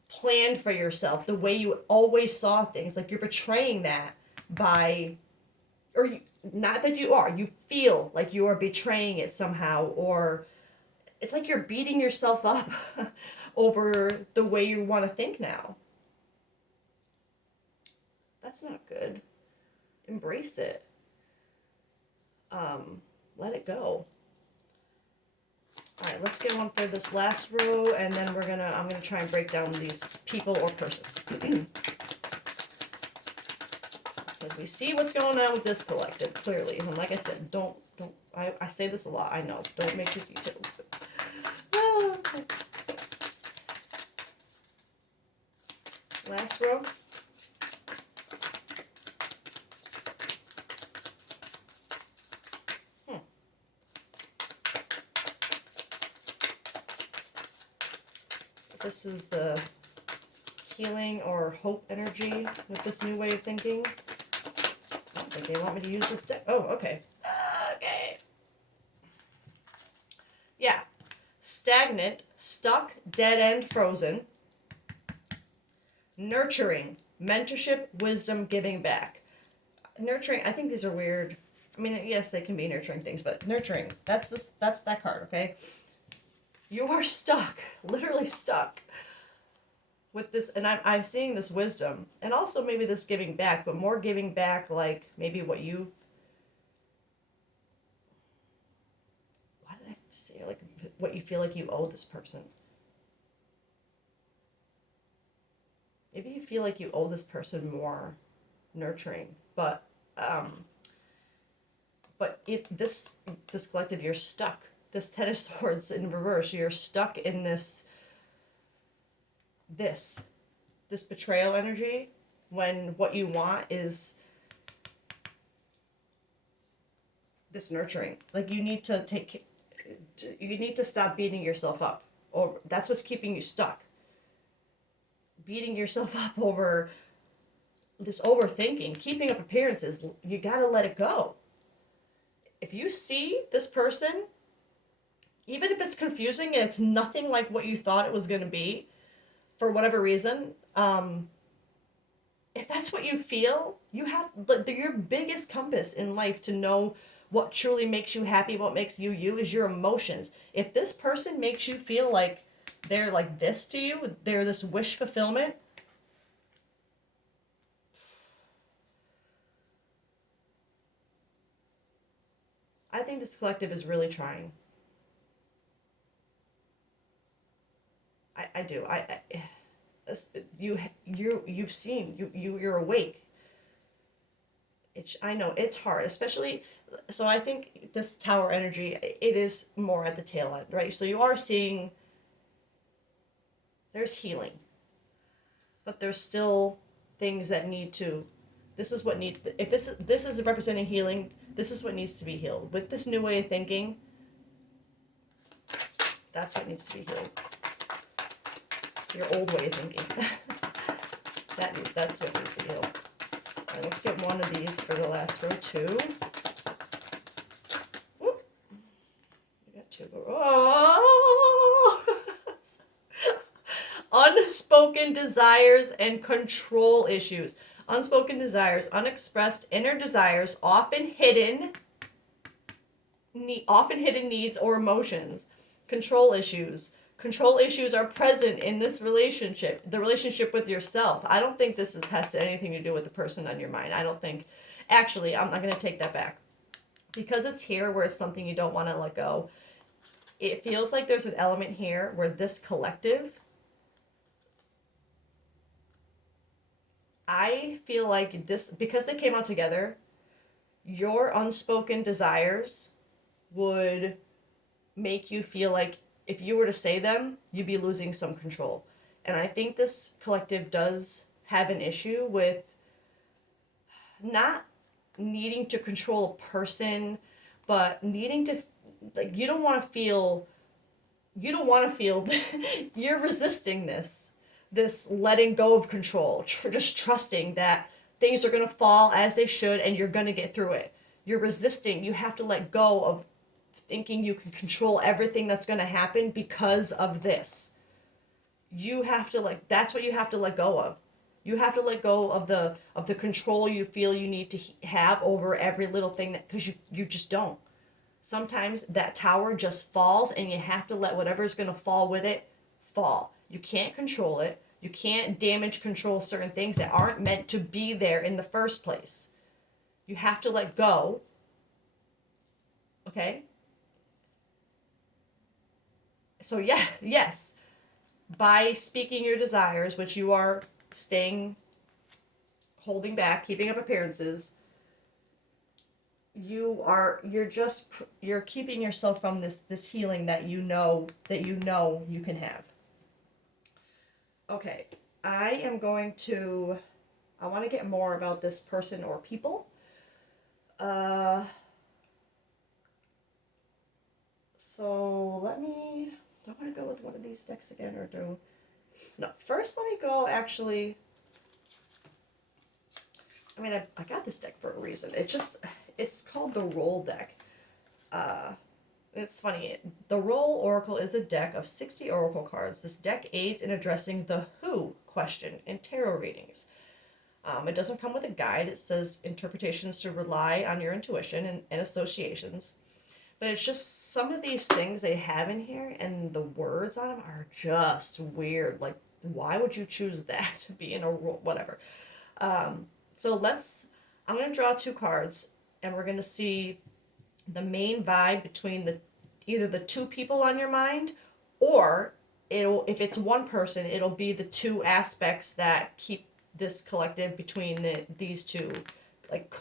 planned for yourself, the way you always saw things. Like you're betraying that by, or you, not that you are, you feel like you are betraying it somehow, or it's like you're beating yourself up over the way you want to think now. That's not good. Embrace it. Let it go. All right, let's get one for this last row, and then I'm gonna try and break down these people or person. Because we see what's going on with this collective, clearly. And like I said, I say this a lot, I know, don't make the details. Okay. Last row. This is the healing or hope energy with this new way of thinking. I don't think they want me to use this deck. Oh, okay. Okay. Yeah. Stagnant, stuck, dead end, frozen. Nurturing, mentorship, wisdom, giving back. Nurturing, I think these are weird. I mean, yes, they can be nurturing things, but nurturing, that's that card, okay? You are stuck, literally stuck with this, and I'm seeing this wisdom, and also maybe this giving back, but more giving back, like maybe what did I say, like what you feel like you owe this person. Maybe you feel like you owe this person more nurturing, but this collective, you're stuck. This Ten of Swords in reverse, you're stuck in this this betrayal energy when what you want is this nurturing. Like you need to stop beating yourself up, or that's what's keeping you stuck. Beating yourself up over this overthinking, keeping up appearances, you gotta let it go. If you see this person, even if it's confusing and it's nothing like what you thought it was going to be, for whatever reason, if that's what you feel, you have your biggest compass in life to know what truly makes you happy, what makes you you, is your emotions. If this person makes you feel like they're like this to you, they're this wish fulfillment, I think this collective is really trying. I do. You've seen, you're awake. I know it's hard, especially, so I think this tower energy, it is more at the tail end, right? So you are seeing there's healing, but there's still things that need to, this is what needs, if this is representing healing, this is what needs to be healed. With this new way of thinking, that's what needs to be healed. Your old way of thinking. That's what needs to be healed. All right, let's get one of these for the last row, too. Whoop. We got two. Oh! Unspoken desires and control issues. Unspoken desires, unexpressed inner desires, often hidden needs or emotions. Control issues. Control issues are present in this relationship, the relationship with yourself. I don't think has anything to do with the person on your mind. I don't think, actually, I'm going to take that back. Because it's here where it's something you don't want to let go. It feels like there's an element here where this collective, I feel like this, because they came out together, your unspoken desires would make you feel like if you were to say them, you'd be losing some control. And I think this collective does have an issue with not needing to control a person, but needing to, like, you don't want to feel, you're resisting this letting go of control, just trusting that things are going to fall as they should and you're going to get through it. You're resisting. You have to let go of thinking you can control everything that's going to happen because of this. You have to, like, that's what you have to let go of. You have to let go of the control you feel you need to have over every little thing, that because you just don't. Sometimes that tower just falls and you have to let whatever's going to fall with it fall. You can't control it. You can't damage control certain things that aren't meant to be there in the first place. You have to let go. Okay? So yeah, yes. By speaking your desires, which you are staying, holding back, keeping up appearances, you're keeping yourself from this healing that you can have. Okay, I want to get more about this person or people. So do I want to go with one of these decks again, or do, no, first let me go, actually, I mean, I got this deck for a reason. It's called the Roll deck. It's funny. The Roll Oracle is a deck of 60 oracle cards. This deck aids in addressing the who question in tarot readings. It doesn't come with a guide. It says interpretations should rely on your intuition and associations. But it's just some of these things they have in here, and the words on them are just weird. Like, why would you choose that to be in a roll? Whatever. So I'm going to draw two cards, and we're going to see the main vibe between either the two people on your mind, or if it's one person, it'll be the two aspects that keep this collective between these two, like,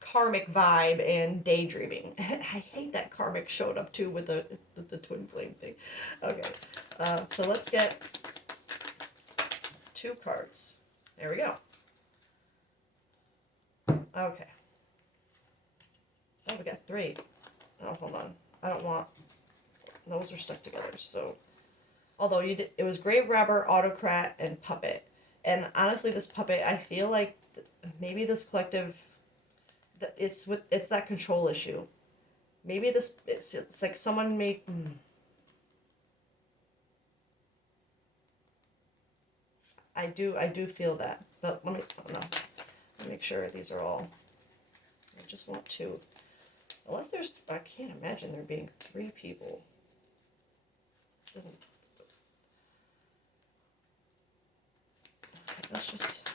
karmic vibe and daydreaming. I hate that karmic showed up too with the twin flame thing. Okay, so let's get two cards. There we go. Okay. Oh, we got three. Oh, hold on. I don't want, those are stuck together. So, although it was Grave Robber, Autocrat, and Puppet. And honestly, this Puppet, I feel like maybe this collective, it's that control issue. Maybe it's like someone made. I do feel that, but let me make sure these are all. I just want two. Unless there's, I can't imagine there being three people. Doesn't. Okay, let's just,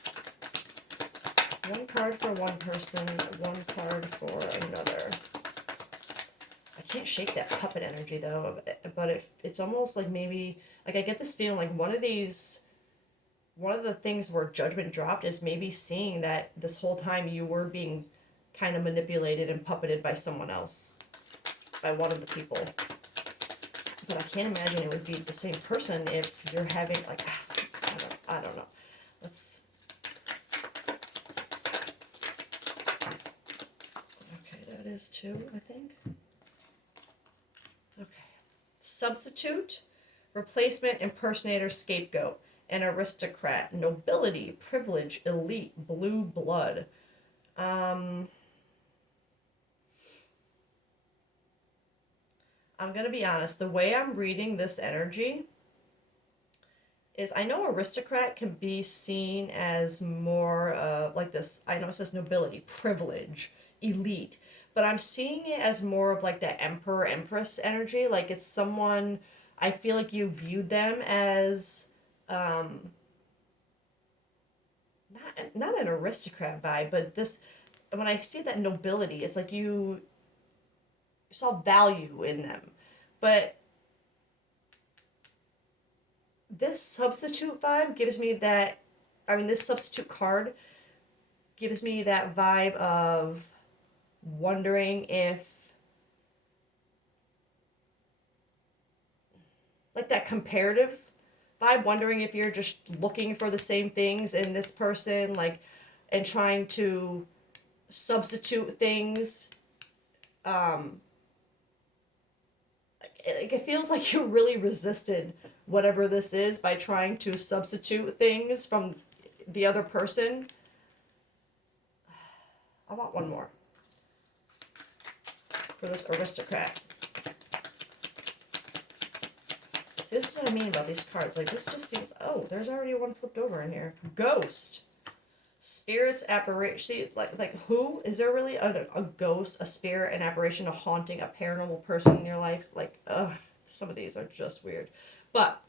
one card for one person, one card for another. I can't shake that puppet energy though, but it's almost like maybe, like I get this feeling like one of the things where judgment dropped is maybe seeing that this whole time you were being kind of manipulated and puppeted by someone else, by one of the people. But I can't imagine it would be the same person if you're having, like, I don't know. Okay, that is two, I think. Okay. Substitute, replacement, impersonator, scapegoat, an aristocrat, nobility, privilege, elite, blue blood. I'm going to be honest, the way I'm reading this energy is, I know aristocrat can be seen as more like this. I know it says nobility, privilege, elite, but I'm seeing it as more of like that emperor, empress energy. Like it's someone, I feel like you viewed them as not an aristocrat vibe, but this, when I see that nobility, it's like saw value in them. But this substitute vibe gives me that, I mean, this substitute card gives me that vibe of wondering if, like that comparative vibe, wondering if you're just looking for the same things in this person, like, and trying to substitute things. Like it feels like you really resisted whatever this is by trying to substitute things from the other person. I want one more for this aristocrat. This is what I mean about these cards. Like, this just seems... Oh, there's already one flipped over in here. Ghost. Spirits, apparition. See, like who? Is there really a ghost, a spirit, an apparition, a haunting, a paranormal person in your life? Like, some of these are just weird. But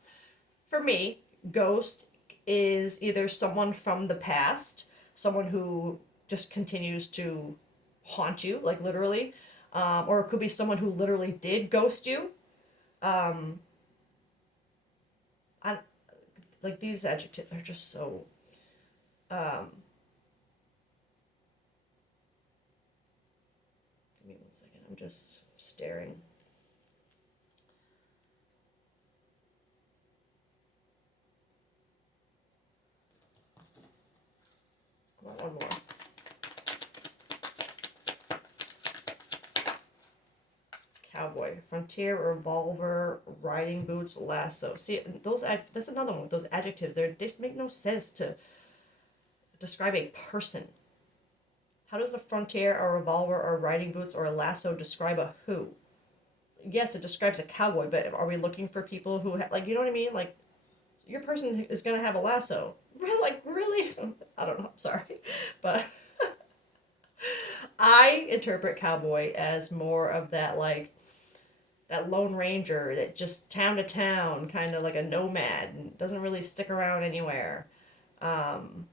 for me, ghost is either someone from the past, someone who just continues to haunt you, like literally, or it could be someone who literally did ghost you. I like these adjectives are just so. Give me 1 second. I'm just staring. Come on, one more. Cowboy, frontier, revolver, riding boots, lasso. See, that's another one. Those adjectives, they just make no sense to describe a person. How does a frontier, a revolver, or riding boots, or a lasso describe a who? Yes, it describes a cowboy, but are we looking for people who like, you know what I mean? Like, your person is gonna have a lasso. Like, really? I don't know. I'm sorry, but I interpret cowboy as more of that, like, that lone ranger that just town to town, kind of like a nomad, and doesn't really stick around anywhere. Um,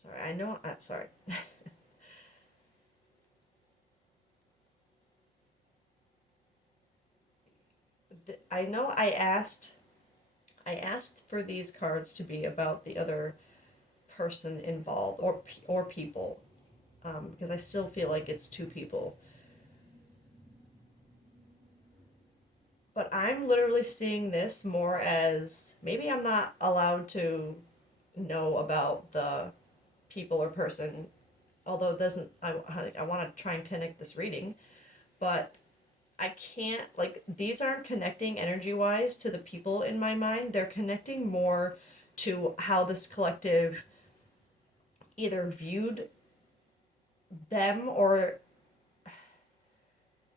sorry, I know. I'm sorry. I know I asked for these cards to be about the other person involved, or people, because I still feel like it's two people. But I'm literally seeing this more as maybe I'm not allowed to know about the people or person, although it doesn't. I want to try and connect this reading, but I can't, like, these aren't connecting energy wise to the people in my mind. They're connecting more to how this collective either viewed them, or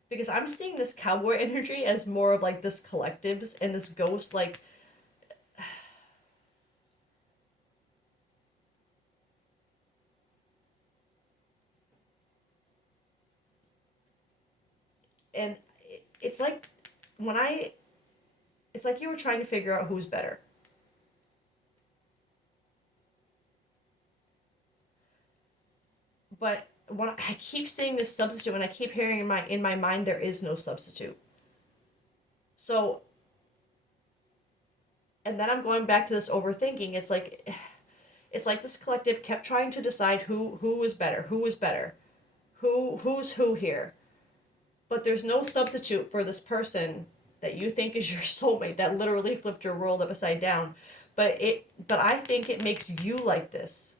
because I'm seeing this cowboy energy as more of like this collectives and this ghost, like, and it's like when I it's like you were trying to figure out who's better. But when I keep seeing this substitute, and I keep hearing in my mind there is no substitute. So, and then I'm going back to this overthinking. It's like this collective kept trying to decide who was better, who was better, who's who here. But there's no substitute for this person that you think is your soulmate that literally flipped your world upside down. But I think it makes you like this.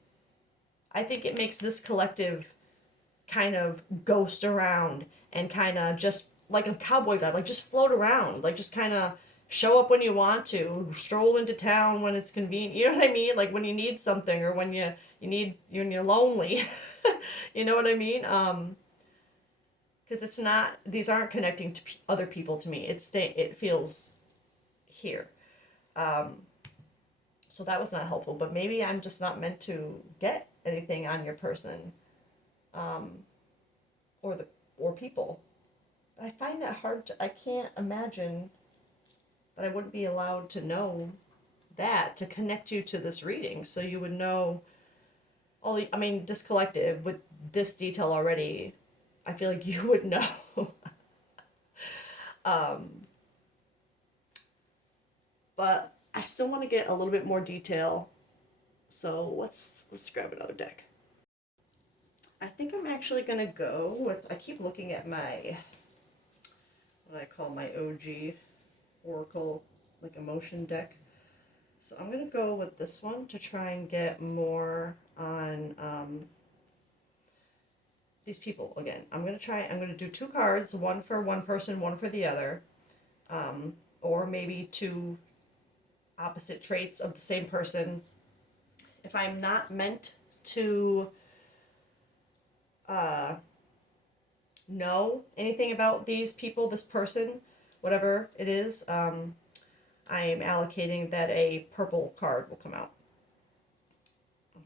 I think it makes this collective kind of ghost around and kind of just like a cowboy vibe, like just float around, like just kind of show up when you want to, stroll into town when it's convenient. You know what I mean? Like when you need something, or when when you're lonely. You know what I mean? Because it's not, these aren't connecting to other people to me. It feels here. So that was not helpful, but maybe I'm just not meant to get anything on your person, or people. I find that hard to, I can't imagine that I wouldn't be allowed to know that to connect you to this reading, so you would know all I mean, this collective with this detail already, I feel like you would know. But I still want to get a little bit more detail, so let's grab another deck. I think I'm actually gonna go with, I keep looking at my, what I call my OG Oracle, like emotion deck. So I'm gonna go with this one to try and get more on these people again. I'm gonna do 2 cards, one for one person, one for the other, or maybe 2 opposite traits of the same person. If I'm not meant to know anything about these people, this person, whatever it is, I am allocating that a purple card will come out.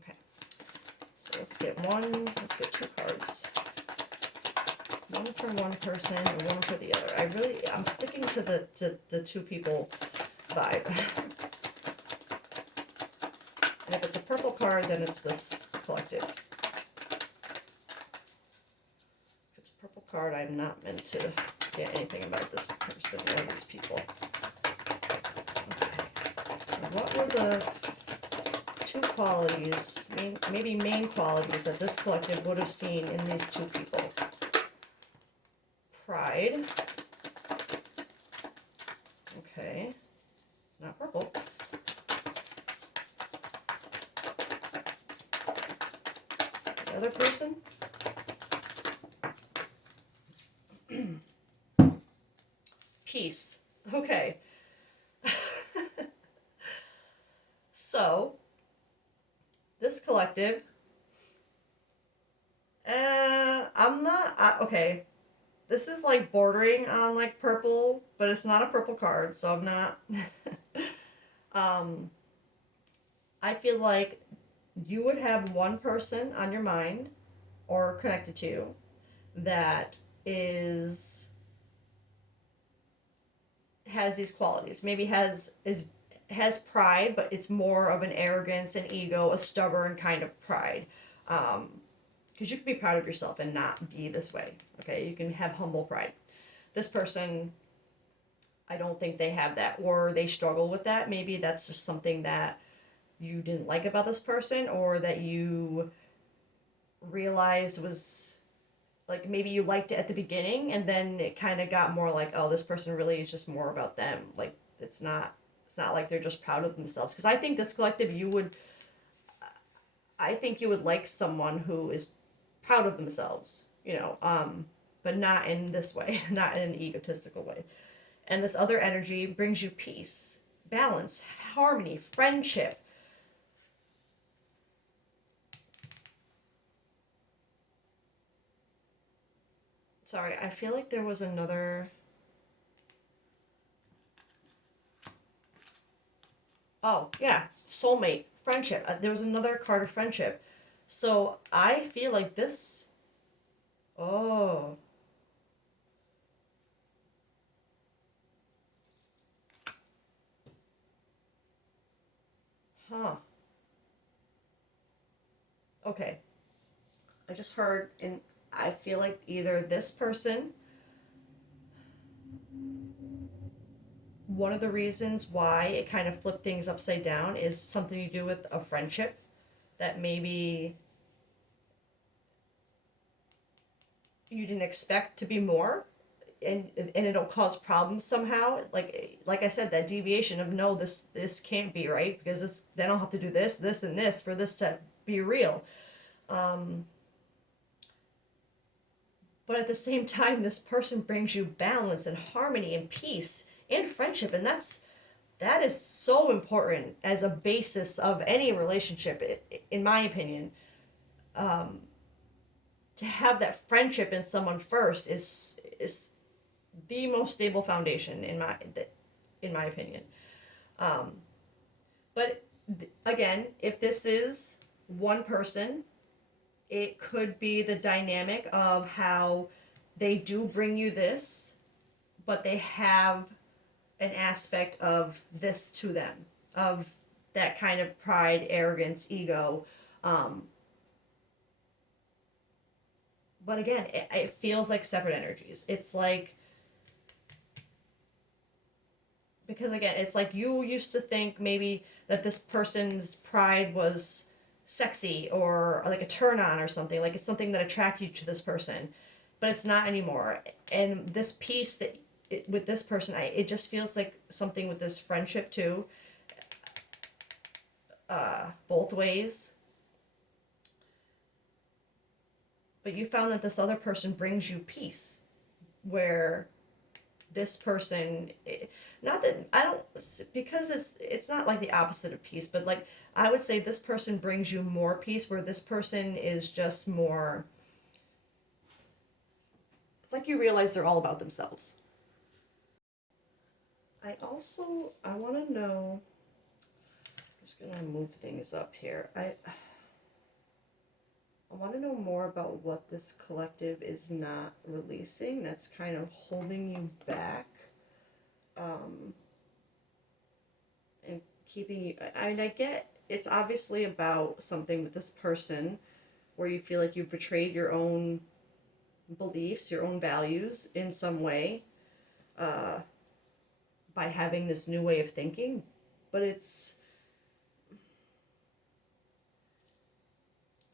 Okay, so let's get 2 cards. One for one person and one for the other. I'm sticking to the 2 people vibe. And if it's a purple card, then it's this collective. If it's a purple card, I'm not meant to get anything about this person or these people. What were the 2 qualities, maybe main qualities that this collective would have seen in these 2 people? Pride. Okay. It's not purple. The other person? Peace. Okay. So, this collective, okay, this is like bordering on like purple, but it's not a purple card, so I'm not, I feel like you would have one person on your mind or connected to you that has these qualities, maybe has pride, but it's more of an arrogance, an ego, a stubborn kind of pride. Because you can be proud of yourself and not be this way. Okay, you can have humble pride. This person, I don't think they have that, or they struggle with that. Maybe that's just something that you didn't like about this person, or that you realized was like, maybe you liked it at the beginning and then it kind of got more like, oh, this person really is just more about them. Like, it's not like they're just proud of themselves. Because I think this collective, I think you would like someone who is proud of themselves, but not in this way, not in an egotistical way. And this other energy brings you peace, balance, harmony, friendship. Sorry, I feel like there was another. Oh, yeah, soulmate, friendship. There was another card of friendship. So I feel like this. Oh. Huh. Okay. I just heard, and I feel like either this person, one of the reasons why it kind of flipped things upside down is something to do with a friendship that maybe you didn't expect to be more, and it'll cause problems somehow, like I said, that deviation of, no, this can't be right, because it's, then I'll have to do this and this for this to be real. But at the same time, this person brings you balance and harmony and peace and friendship, and that is so important as a basis of any relationship, in my opinion. To have that friendship in someone first is the most stable foundation in my opinion. But again, if this is one person, it could be the dynamic of how they do bring you this, but they have an aspect of this to them, of that kind of pride, arrogance, ego. Um, but again, it feels like separate energies. It's like, because again, it's like you used to think maybe that this person's pride was sexy or like a turn on or something, like it's something that attracted you to this person, but it's not anymore. And this piece that with this person, it just feels like something with this friendship too, both ways. But you found that this other person brings you peace, where this person, not that I don't, because it's not like the opposite of peace, but like I would say this person brings you more peace, where this person is just more, it's like you realize they're all about themselves. I want to know, I'm just gonna move things up here. I want to know more about what this collective is not releasing that's kind of holding you back, and keeping you. I mean, I get it's obviously about something with this person where you feel like you've betrayed your own beliefs, your own values in some way, by having this new way of thinking. But it's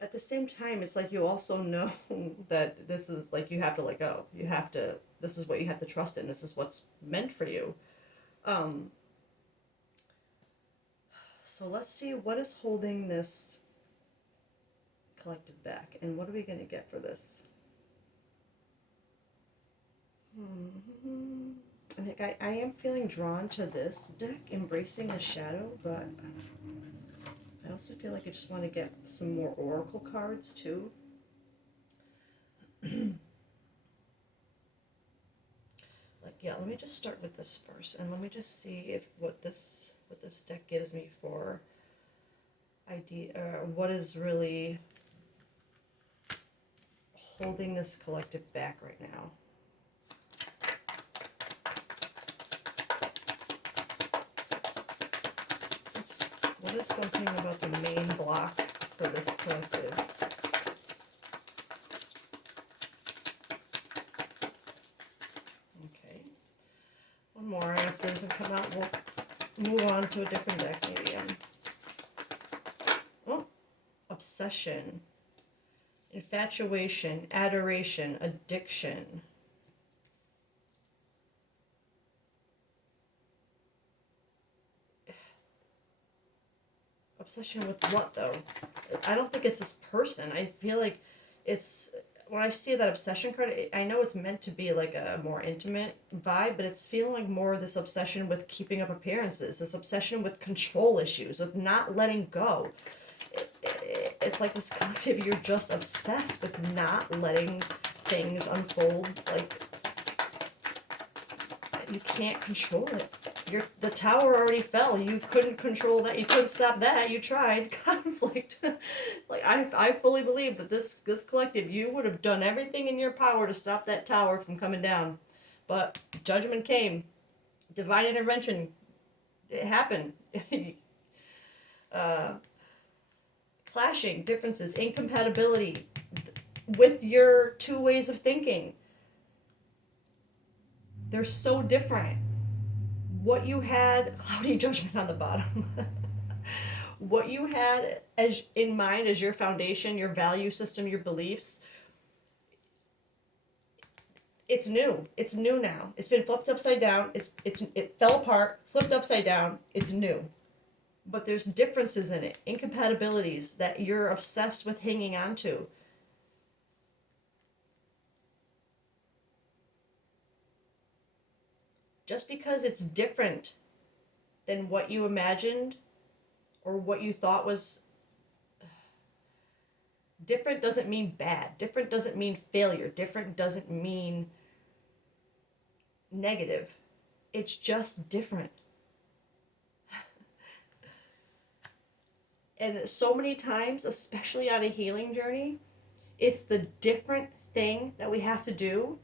at the same time, it's like you also know that this is like you have to let go. You have to. This is what you have to trust in. This is what's meant for you. Um, so let's see what is holding this collective back, and what are we gonna get for this? I am feeling drawn to this deck, Embracing the Shadow, but I also feel like I just want to get some more oracle cards too. Like, yeah, let me just start with this first, and let me just see if what this deck gives me for idea, what is really holding this collective back right now. What is something about the main block for this collective? Okay. One more, and if it doesn't come out, we'll move on to a different deck maybe. Oh, obsession, infatuation, adoration, addiction. Obsession with what though? I don't think it's this person. I feel like it's when I see that obsession card, I know it's meant to be like a more intimate vibe, but it's feeling like more of this obsession with keeping up appearances, this obsession with control issues, with not letting go. It's like this collective, you're just obsessed with not letting things unfold. Like, you can't control it. The tower already fell. You couldn't control that. You couldn't stop that. You tried. Conflict. Like, I fully believe that this collective, you would have done everything in your power to stop that tower from coming down, but judgment came. Divine intervention. It happened. Clashing differences, incompatibility with your two ways of thinking. They're so different. What you had, cloudy judgment on the bottom. What you had as in mind as your foundation, your value system, your beliefs, it's new. It's new now. It's been flipped upside down. It fell apart, flipped upside down. It's new. But there's differences in it, incompatibilities that you're obsessed with hanging on to. Just because it's different than what you imagined or what you thought was different doesn't mean bad. Different doesn't mean failure. Different doesn't mean negative. It's just different. And so many times, especially on a healing journey, it's the different thing that we have to do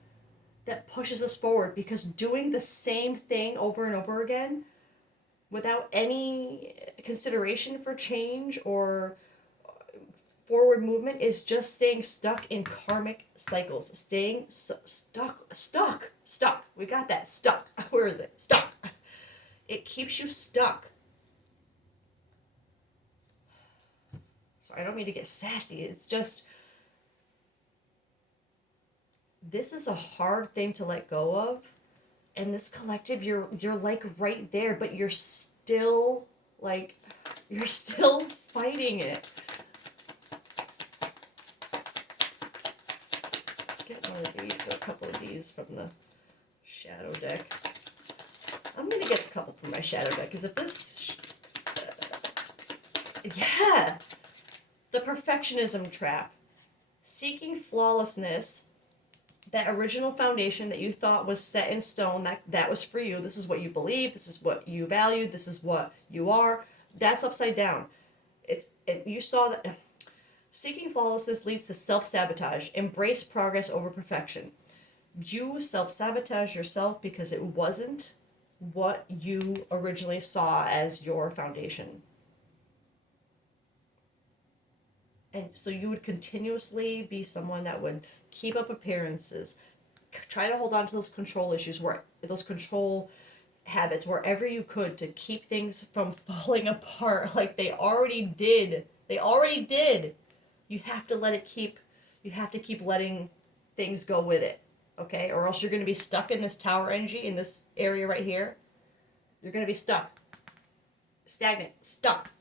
that pushes us forward, because doing the same thing over and over again without any consideration for change or forward movement is just staying stuck in karmic cycles. Staying stuck. We got that. Stuck. Where is it? Stuck. It keeps you stuck. So I don't mean to get sassy. It's just, this is a hard thing to let go of. And this collective, you're like right there, but you're still fighting it. Let's get one of these, or a couple of these from the shadow deck. I'm gonna get a couple from my shadow deck, because if this, yeah, the perfectionism trap, seeking flawlessness. That original foundation that you thought was set in stone, that was for you. This is what you believe. This is what you value. This is what you are. That's upside down. And you saw that. Seeking flawlessness leads to self-sabotage. Embrace progress over perfection. You self-sabotage yourself because it wasn't what you originally saw as your foundation. And so you would continuously be someone that would keep up appearances, try to hold on to those control issues, where those control habits wherever you could, to keep things from falling apart like they already did. You have to let it keep, you have to keep letting things go with it, okay? Or else you're going to be stuck in this tower energy, in this area right here. You're going to be stuck. Stagnant. Stuck.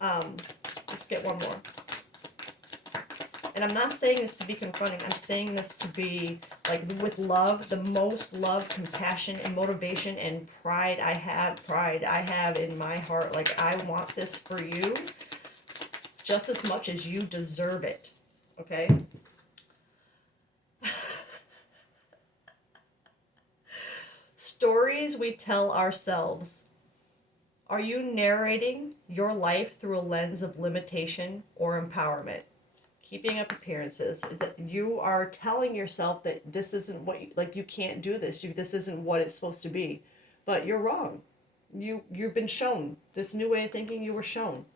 Let's get one more. And I'm not saying this to be confronting. I'm saying this to be like with love, the most love, compassion, and motivation and pride I have in my heart. Like, I want this for you just as much as you deserve it. Okay? Stories we tell ourselves. Are you narrating your life through a lens of limitation or empowerment? Keeping up appearances. That you are telling yourself that this isn't what you, like, you can't do this. This isn't what it's supposed to be. But you're wrong. You've been shown this new way of thinking. You were shown.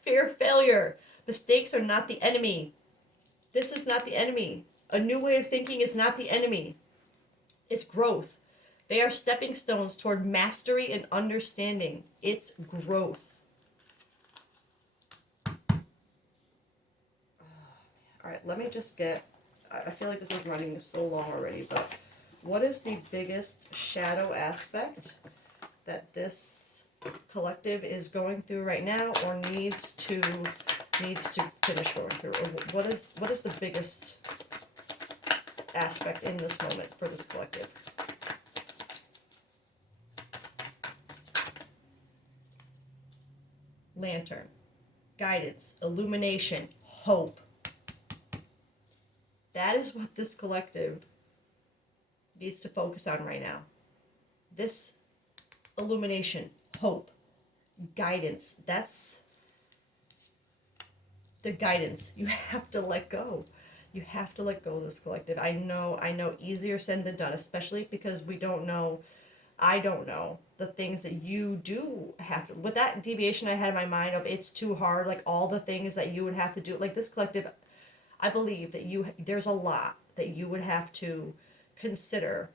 Fear of failure. Mistakes are not the enemy. This is not the enemy. A new way of thinking is not the enemy. It's growth. They are stepping stones toward mastery and understanding. It's growth. All right, let me just get, I feel like this is running so long already, but what is the biggest shadow aspect that this collective is going through right now, or needs to finish going through? Or what is the biggest aspect in this moment for this collective? Lantern, guidance, illumination, hope. That is what this collective needs to focus on right now. This illumination, hope, guidance, that's the guidance. You have to let go. You have to let go of this collective. I know, easier said than done, especially because I don't know the things that you do have to, with that deviation I had in my mind of it's too hard, like all the things that you would have to do, like this collective, I believe that there's a lot that you would have to consider,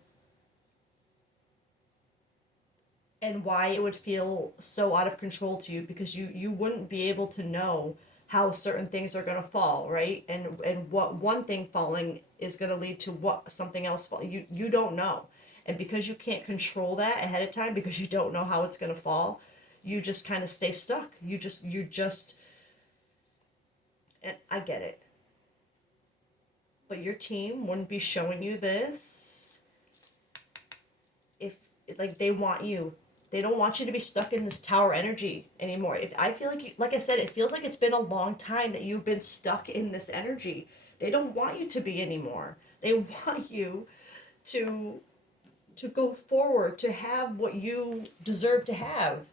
and why it would feel so out of control to you, because you wouldn't be able to know how certain things are going to fall, right? And what one thing falling is going to lead to what something else fall. You don't know. And because you can't control that ahead of time, because you don't know how it's going to fall, you just kind of stay stuck. You just and I get it. But your team wouldn't be showing you this if, like, they want you. They don't want you to be stuck in this tower energy anymore. If I feel like I said, it feels like it's been a long time that you've been stuck in this energy. They don't want you to be anymore. They want you to go forward, to have what you deserve to have.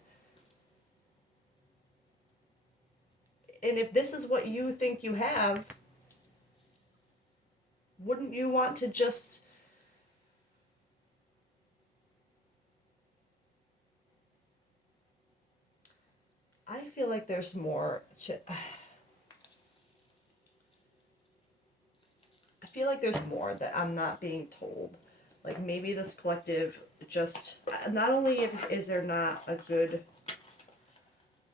And if this is what you think you have, wouldn't you want to just... I feel like there's more to... I feel like there's more that I'm not being told. Like maybe this collective just... Not only is there not a good...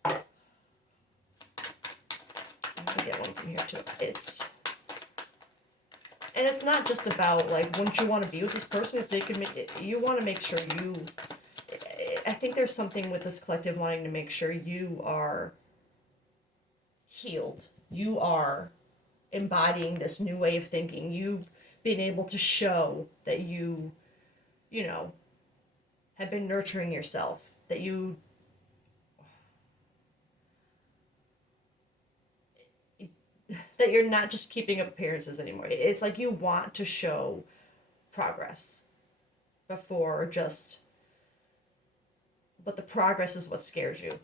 I'm gonna get one from here too. And it's not just about, like, wouldn't you want to be with this person if they could make it? You want to make sure you... I think there's something with this collective wanting to make sure you are healed. You are embodying this new way of thinking. You've been able to show that you know, have been nurturing yourself. That you're not just keeping up appearances anymore. It's like you want to show progress before just... But the progress is what scares you.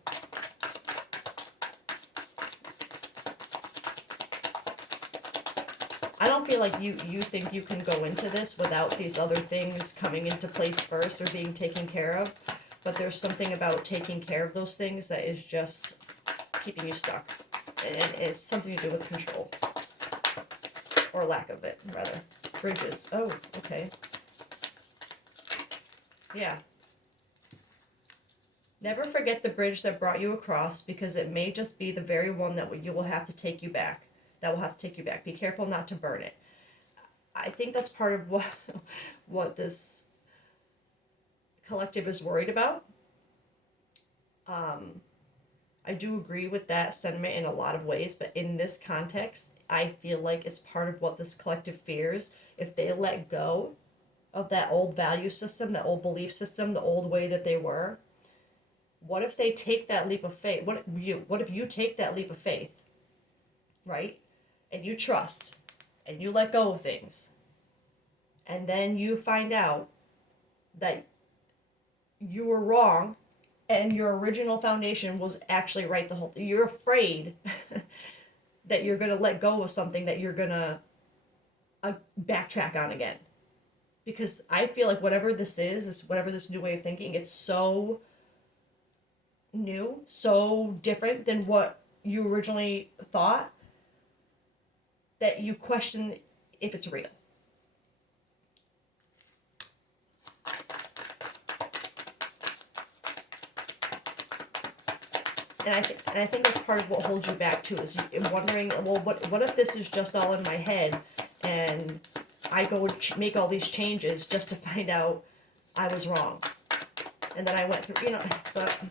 I don't feel like you think you can go into this without these other things coming into place first or being taken care of. But there's something about taking care of those things that is just keeping you stuck. And it's something to do with control. Or lack of it, rather. Bridges. Oh, okay. Yeah. Never forget the bridge that brought you across, because it may just be the very one that you will have to take you back. That will have to take you back. Be careful not to burn it. I think that's part of what this collective is worried about. I do agree with that sentiment in a lot of ways, but in this context, I feel like it's part of what this collective fears. If they let go of that old value system, that old belief system, the old way that they were, what if they take that leap of faith? What if you take that leap of faith, right? And you trust, and you let go of things, and then you find out that you were wrong, and your original foundation was actually right the whole time. You're afraid that you're gonna let go of something that you're gonna backtrack on again, because I feel like whatever this is whatever this new way of thinking, it's so new, so different than what you originally thought, that you question if it's real. And I think that's part of what holds you back too, is you wondering, well, what if this is just all in my head, and I go and make all these changes just to find out I was wrong, and then I went through, but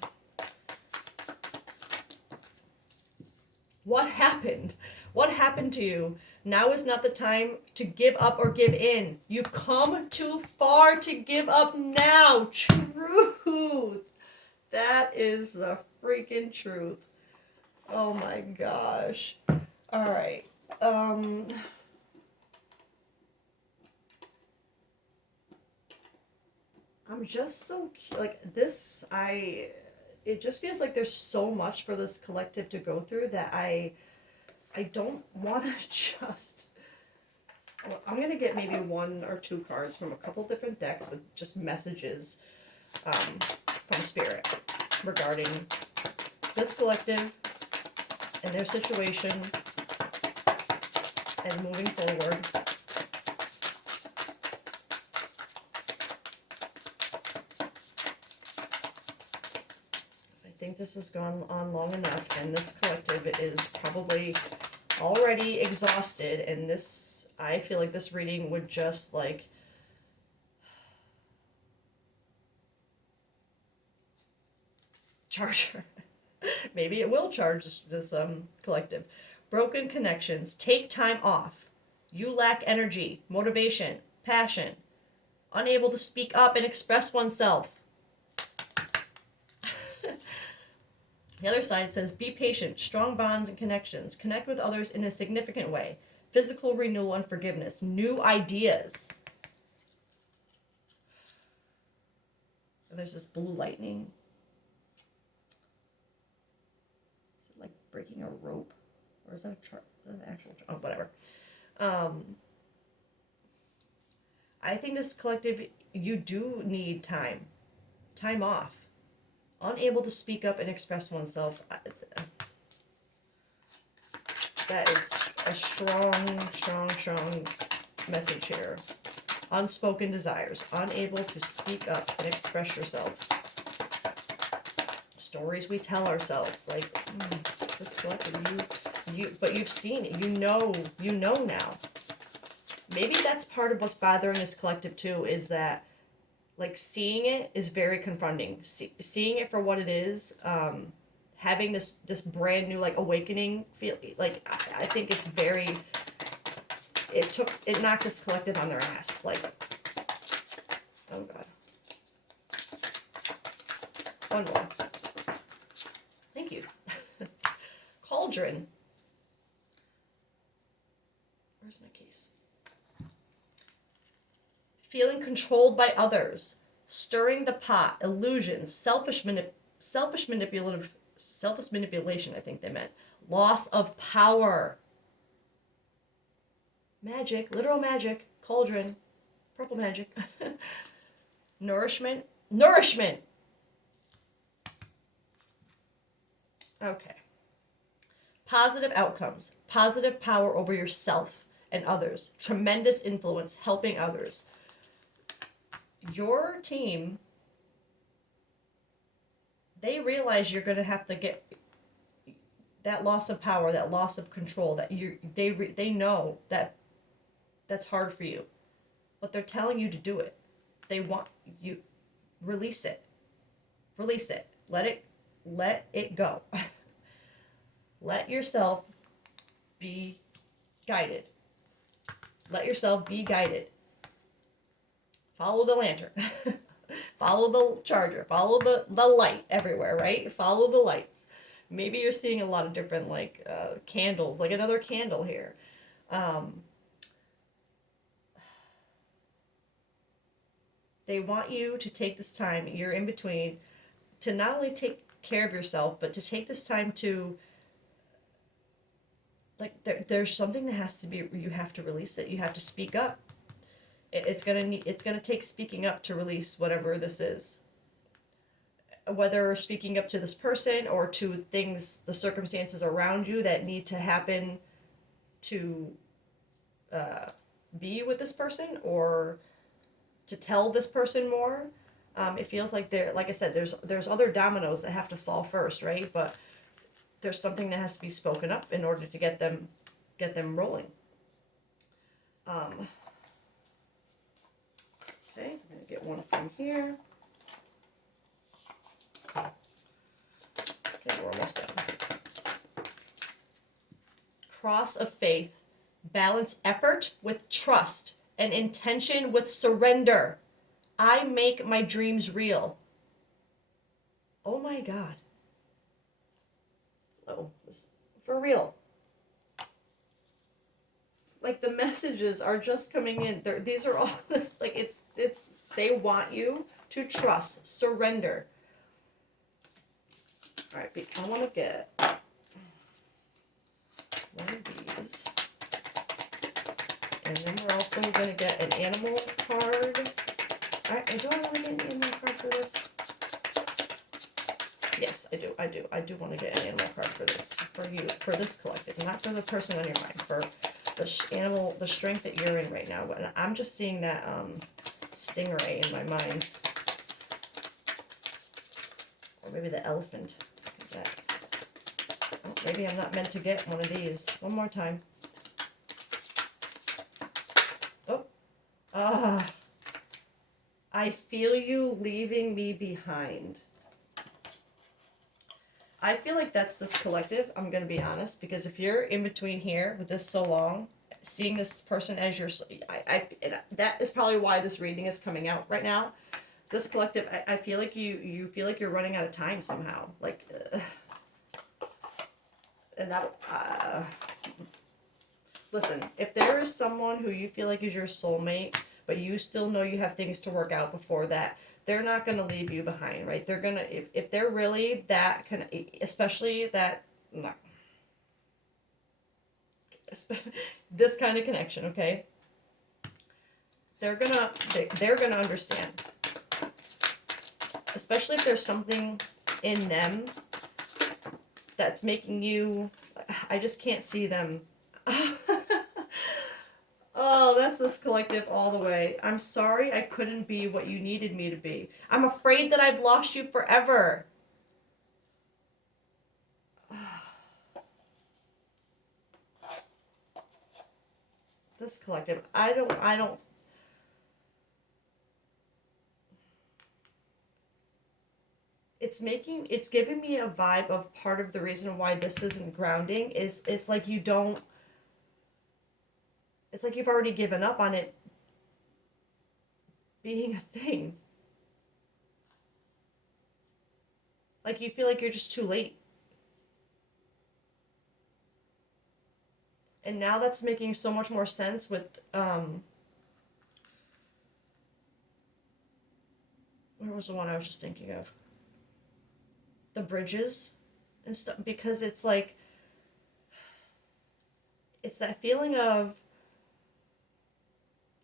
what happened? What happened to you? Now is not the time to give up or give in. You've come too far to give up now. Truth. That is the freaking truth. Oh my gosh. All right. I'm just so like this. It just feels like there's so much for this collective to go through that I don't want to just... I'm going to get maybe one or two cards from a couple different decks with just messages from Spirit regarding this collective and their situation and moving forward. I think this has gone on long enough, and this collective is probably already exhausted, and this, I feel like this reading would just like charge her. Maybe it will charge this collective. Broken connections. Take time off. You lack energy, motivation, passion. Unable to speak up and express oneself. The other side says, be patient, strong bonds and connections. Connect with others in a significant way. Physical renewal and forgiveness. New ideas. And there's this blue lightning. Like breaking a rope. Or is that a chart? Is that an actual chart? Oh, whatever. Um, I think this collective, you do need time off. Unable to speak up and express oneself. That is a strong message here. Unspoken desires. Unable to speak up and express yourself. Stories we tell ourselves, like, this collective, but you've seen it. You know now. Maybe that's part of what's bothering this collective too, is that, like, seeing it is very confronting. Seeing it for what it is, having this brand new, like, awakening feel, like, I think it's very, it knocked this collective on their ass, like, oh god. One more. Thank you. Cauldron. Where's my case? Feeling controlled by others, stirring the pot, illusions, selfish manipulation, I think they meant, loss of power, magic, literal magic, cauldron, purple magic, nourishment, okay, positive outcomes, positive power over yourself and others, tremendous influence, helping others. Your team, they realize you're going to have to get that loss of power, that loss of control, that they know that that's hard for you, but they're telling you to do it. They want you, release it, let it go. Let yourself be guided. Follow the lantern. Follow the charger. Follow the light everywhere, right? Follow the lights. Maybe you're seeing a lot of different, like, candles, like another candle here. They want you to take this time, you're in between, to not only take care of yourself, but to take this time to, like, there's something that has to be, you have to release it. You have to speak up. It's gonna take speaking up to release whatever this is. Whether speaking up to this person or to things, the circumstances around you that need to happen to be with this person, or to tell this person more. It feels like like I said, there's other dominoes that have to fall first, right? But there's something that has to be spoken up in order to get them rolling. Okay, I'm gonna get one from here. Okay, we're almost done. Cross of faith. Balance effort with trust and intention with surrender. I make my dreams real. Oh my God. Oh, for real. Like, the messages are just coming in. These are all this, like, it's they want you to trust, surrender. All right, I want to get one of these, and then we're also going to get an animal card. Do I want to get an animal card for this? Yes, I do. I do want to get an animal card for this, for you, for this collective, not for the person on your mind, for the strength that you're in right now. But I'm just seeing that stingray in my mind, or maybe the elephant. Oh, maybe I'm not meant to get one of these. One more time. Oh, I feel you leaving me behind. I feel like that's this collective, I'm going to be honest, because if you're in between here with this so long, seeing this person as your, that is probably why this reading is coming out right now. This collective, I feel like you feel like you're running out of time somehow, like, and that, listen, if there is someone who you feel like is your soulmate, but you still know you have things to work out before that, they're not going to leave you behind, right? They're going to, if they're really that, especially that, no. This kind of connection, okay? They're gonna understand, especially if there's something in them that's making you. I just can't see them. Oh, that's this collective all the way. I'm sorry I couldn't be what you needed me to be. I'm afraid that I've lost you forever. This collective, I don't. It's giving me a vibe of part of the reason why this isn't grounding is it's like you don't, it's like you've already given up on it being a thing. Like you feel like you're just too late. And now that's making so much more sense with where was the one I was just thinking of? The bridges and stuff, because it's like it's that feeling of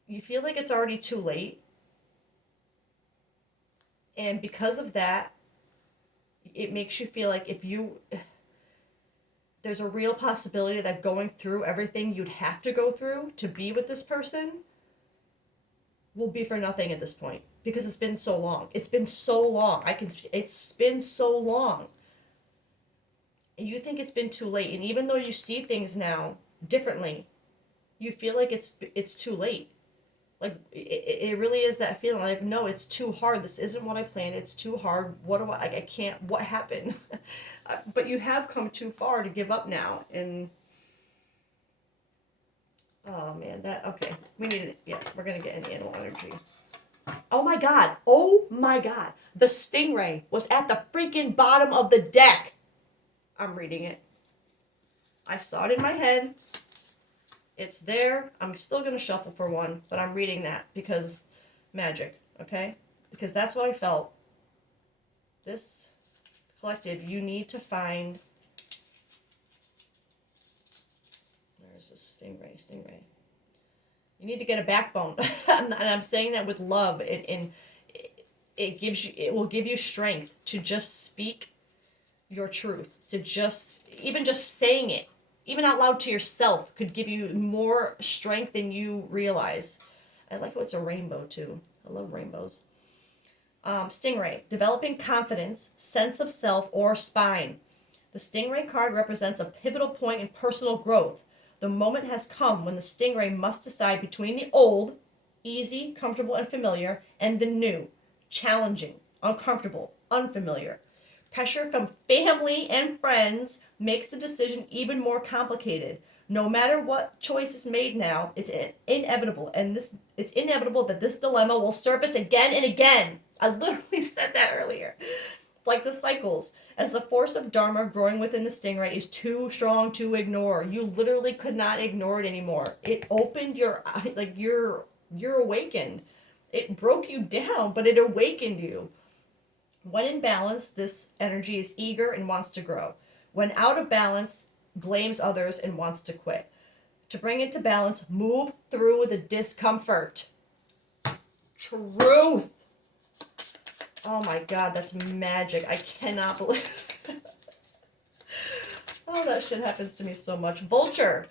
you feel like it's already too late, and because of that it makes you feel like if you there's a real possibility that going through everything you'd have to go through to be with this person will be for nothing at this point because it's been so long. It's been so long. It's been so long. And you think it's been too late, and even though you see things now differently, you feel like it's too late. Like it really is that feeling like no, it's too hard. This isn't what I planned. It's too hard. What do I can't, what happened? But you have come too far to give up now. And oh man, that okay. We need it. Yeah, we're gonna get an animal energy. Oh my god. Oh my god. The stingray was at the freaking bottom of the deck. I'm reading it. I saw it in my head. It's there. I'm still going to shuffle for one, but I'm reading that because magic, okay? Because that's what I felt. This collective, you need to find... There's this stingray. You need to get a backbone. And I'm saying that with love. It will give you strength to just speak your truth. To just, even just saying it, even out loud to yourself, could give you more strength than you realize. I like how it's a rainbow too. I love rainbows. Stingray, developing confidence, sense of self, or spine. The Stingray card represents a pivotal point in personal growth. The moment has come when the Stingray must decide between the old, easy, comfortable, and familiar, and the new, challenging, uncomfortable, unfamiliar. Pressure from family and friends makes the decision even more complicated. No matter what choice is made now, it's inevitable, and it's inevitable that this dilemma will surface again and again. I literally said that earlier. Like the cycles, as the force of Dharma growing within the Stingray is too strong to ignore. You literally could not ignore it anymore. It opened your eye, like you're awakened. It broke you down, but it awakened you. When in balance, this energy is eager and wants to grow. When out of balance, blames others and wants to quit. To bring it to balance, move through the discomfort. Truth. Oh my god, that's magic. I cannot believe Oh, that shit happens to me so much. Vulture.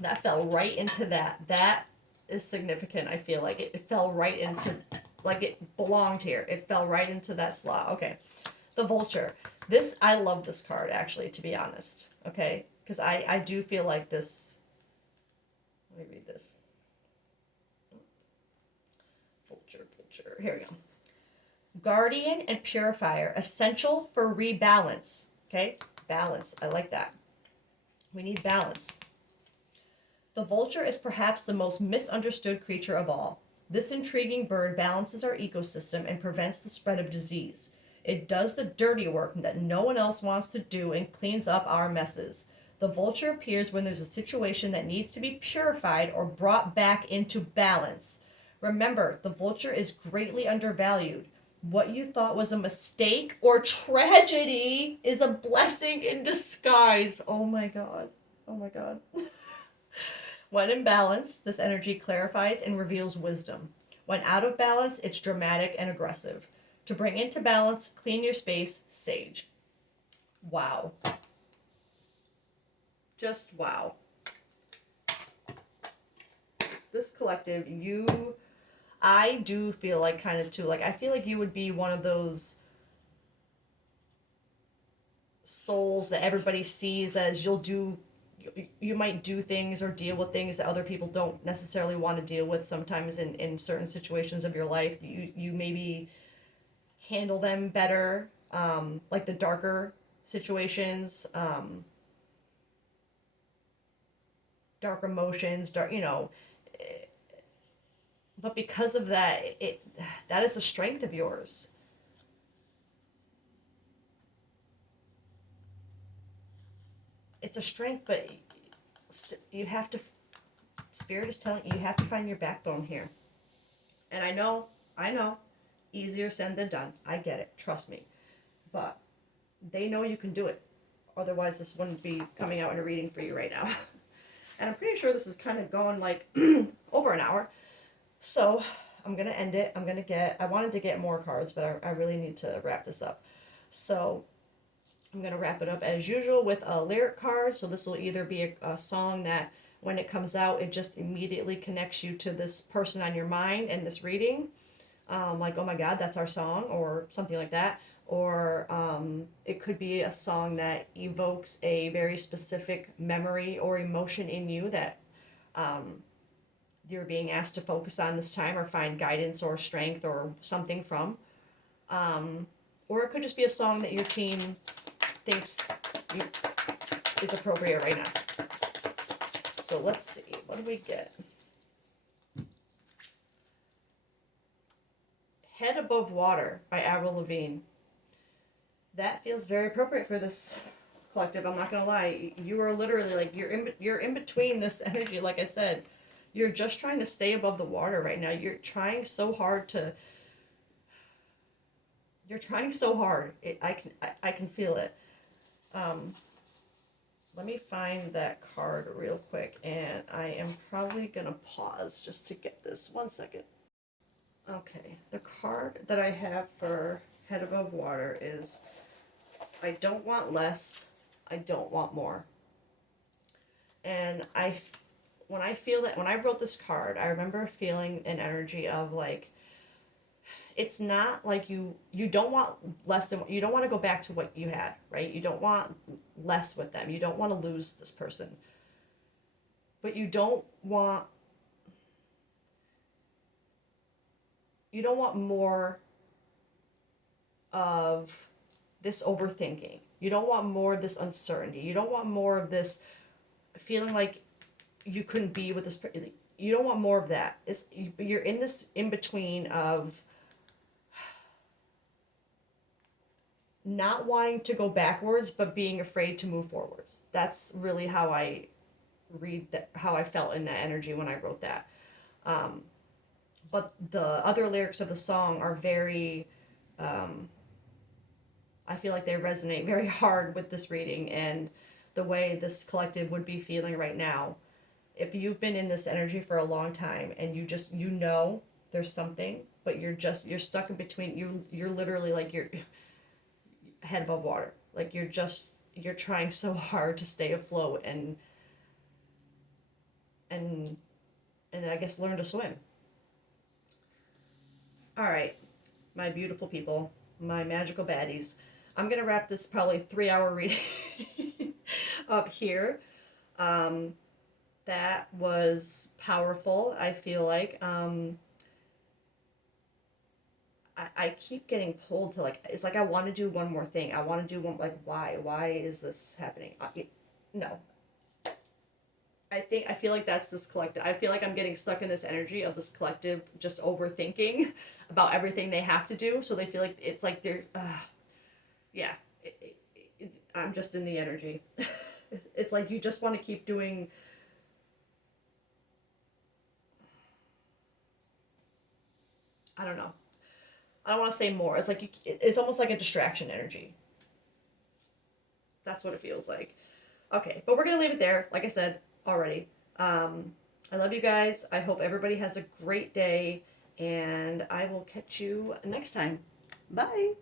That fell right into that. That is significant, I feel like. It fell right into, like it belonged here. It fell right into that slot. Okay. The Vulture. This, I love this card, actually, to be honest. Okay? Because I do feel like this... Let me read this. Vulture. Here we go. Guardian and Purifier. Essential for rebalance. Okay? Balance. I like that. We need balance. The vulture is perhaps the most misunderstood creature of all. This intriguing bird balances our ecosystem and prevents the spread of disease. It does the dirty work that no one else wants to do and cleans up our messes. The vulture appears when there's a situation that needs to be purified or brought back into balance. Remember, the vulture is greatly undervalued. What you thought was a mistake or tragedy is a blessing in disguise. Oh my god. Oh my god. When in balance, this energy clarifies and reveals wisdom. When out of balance, it's dramatic and aggressive. To bring into balance, clean your space, sage. Wow. Just wow. This collective, I do feel like kind of too, like, I feel like you would be one of those souls that everybody sees as you might do things or deal with things that other people don't necessarily want to deal with sometimes in certain situations of your life. You maybe handle them better, like the darker situations, dark emotions, dark, but because of that, that is a strength of yours. It's a strength, but you have to, Spirit is telling you, you have to find your backbone here. And I know, easier said than done. I get it, trust me. But they know you can do it. Otherwise, this wouldn't be coming out in a reading for you right now. And I'm pretty sure this is kind of going like over an hour. So I'm going to end it. I wanted to get more cards, but I really need to wrap this up. So I'm going to wrap it up as usual with a lyric card. So this will either be a song that when it comes out, it just immediately connects you to this person on your mind and this reading. Like, oh my God, that's our song, or something like that. Or it could be a song that evokes a very specific memory or emotion in you that you're being asked to focus on this time or find guidance or strength or something from. Or it could just be a song that your team thinks is appropriate right now. So let's see, what do we get? Head Above Water by Avril Lavigne. That feels very appropriate for this collective. I'm not gonna lie. You are literally like you're in between this energy. Like I said, you're just trying to stay above the water right now. You're trying so hard to. You're trying so hard. I can feel it. Let me find that card real quick, and I am probably gonna pause just to get this. 1 second. Okay, the card that I have for Head Above Water is I don't want less, I don't want more. And when I feel that, when I wrote this card, I remember feeling an energy of like, it's not like you don't want less than, you don't want to go back to what you had, right? You don't want less with them. You don't want to lose this person. But you don't want more of this overthinking. You don't want more of this uncertainty. You don't want more of this feeling like you couldn't be with this. You don't want more of that. You're in this in between of not wanting to go backwards but being afraid to move forwards. That's really how I read that, how I felt in that energy when I wrote that. But the other lyrics of the song are very I feel like they resonate very hard with this reading and the way this collective would be feeling right now. If you've been in this energy for a long time and you know there's something, but you're stuck in between, you're literally like you're head above water. Like you're trying so hard to stay afloat and and I guess learn to swim. All right, my beautiful people, my magical baddies. I'm gonna wrap this probably 3 hour reading up here. That was powerful. I feel like I keep getting pulled to like, it's like I want to do one more thing. I want to do one, like, why is this happening? No, I feel like that's this collective. I feel like I'm getting stuck in this energy of this collective just overthinking about everything they have to do. So they feel like it's like they're, yeah. I'm just in the energy. It's like you just want to keep doing. I don't know. I don't want to say more. It's like it's almost like a distraction energy. That's what it feels like. Okay, but we're gonna leave it there. Like I said already. I love you guys. I hope everybody has a great day, and I will catch you next time. Bye.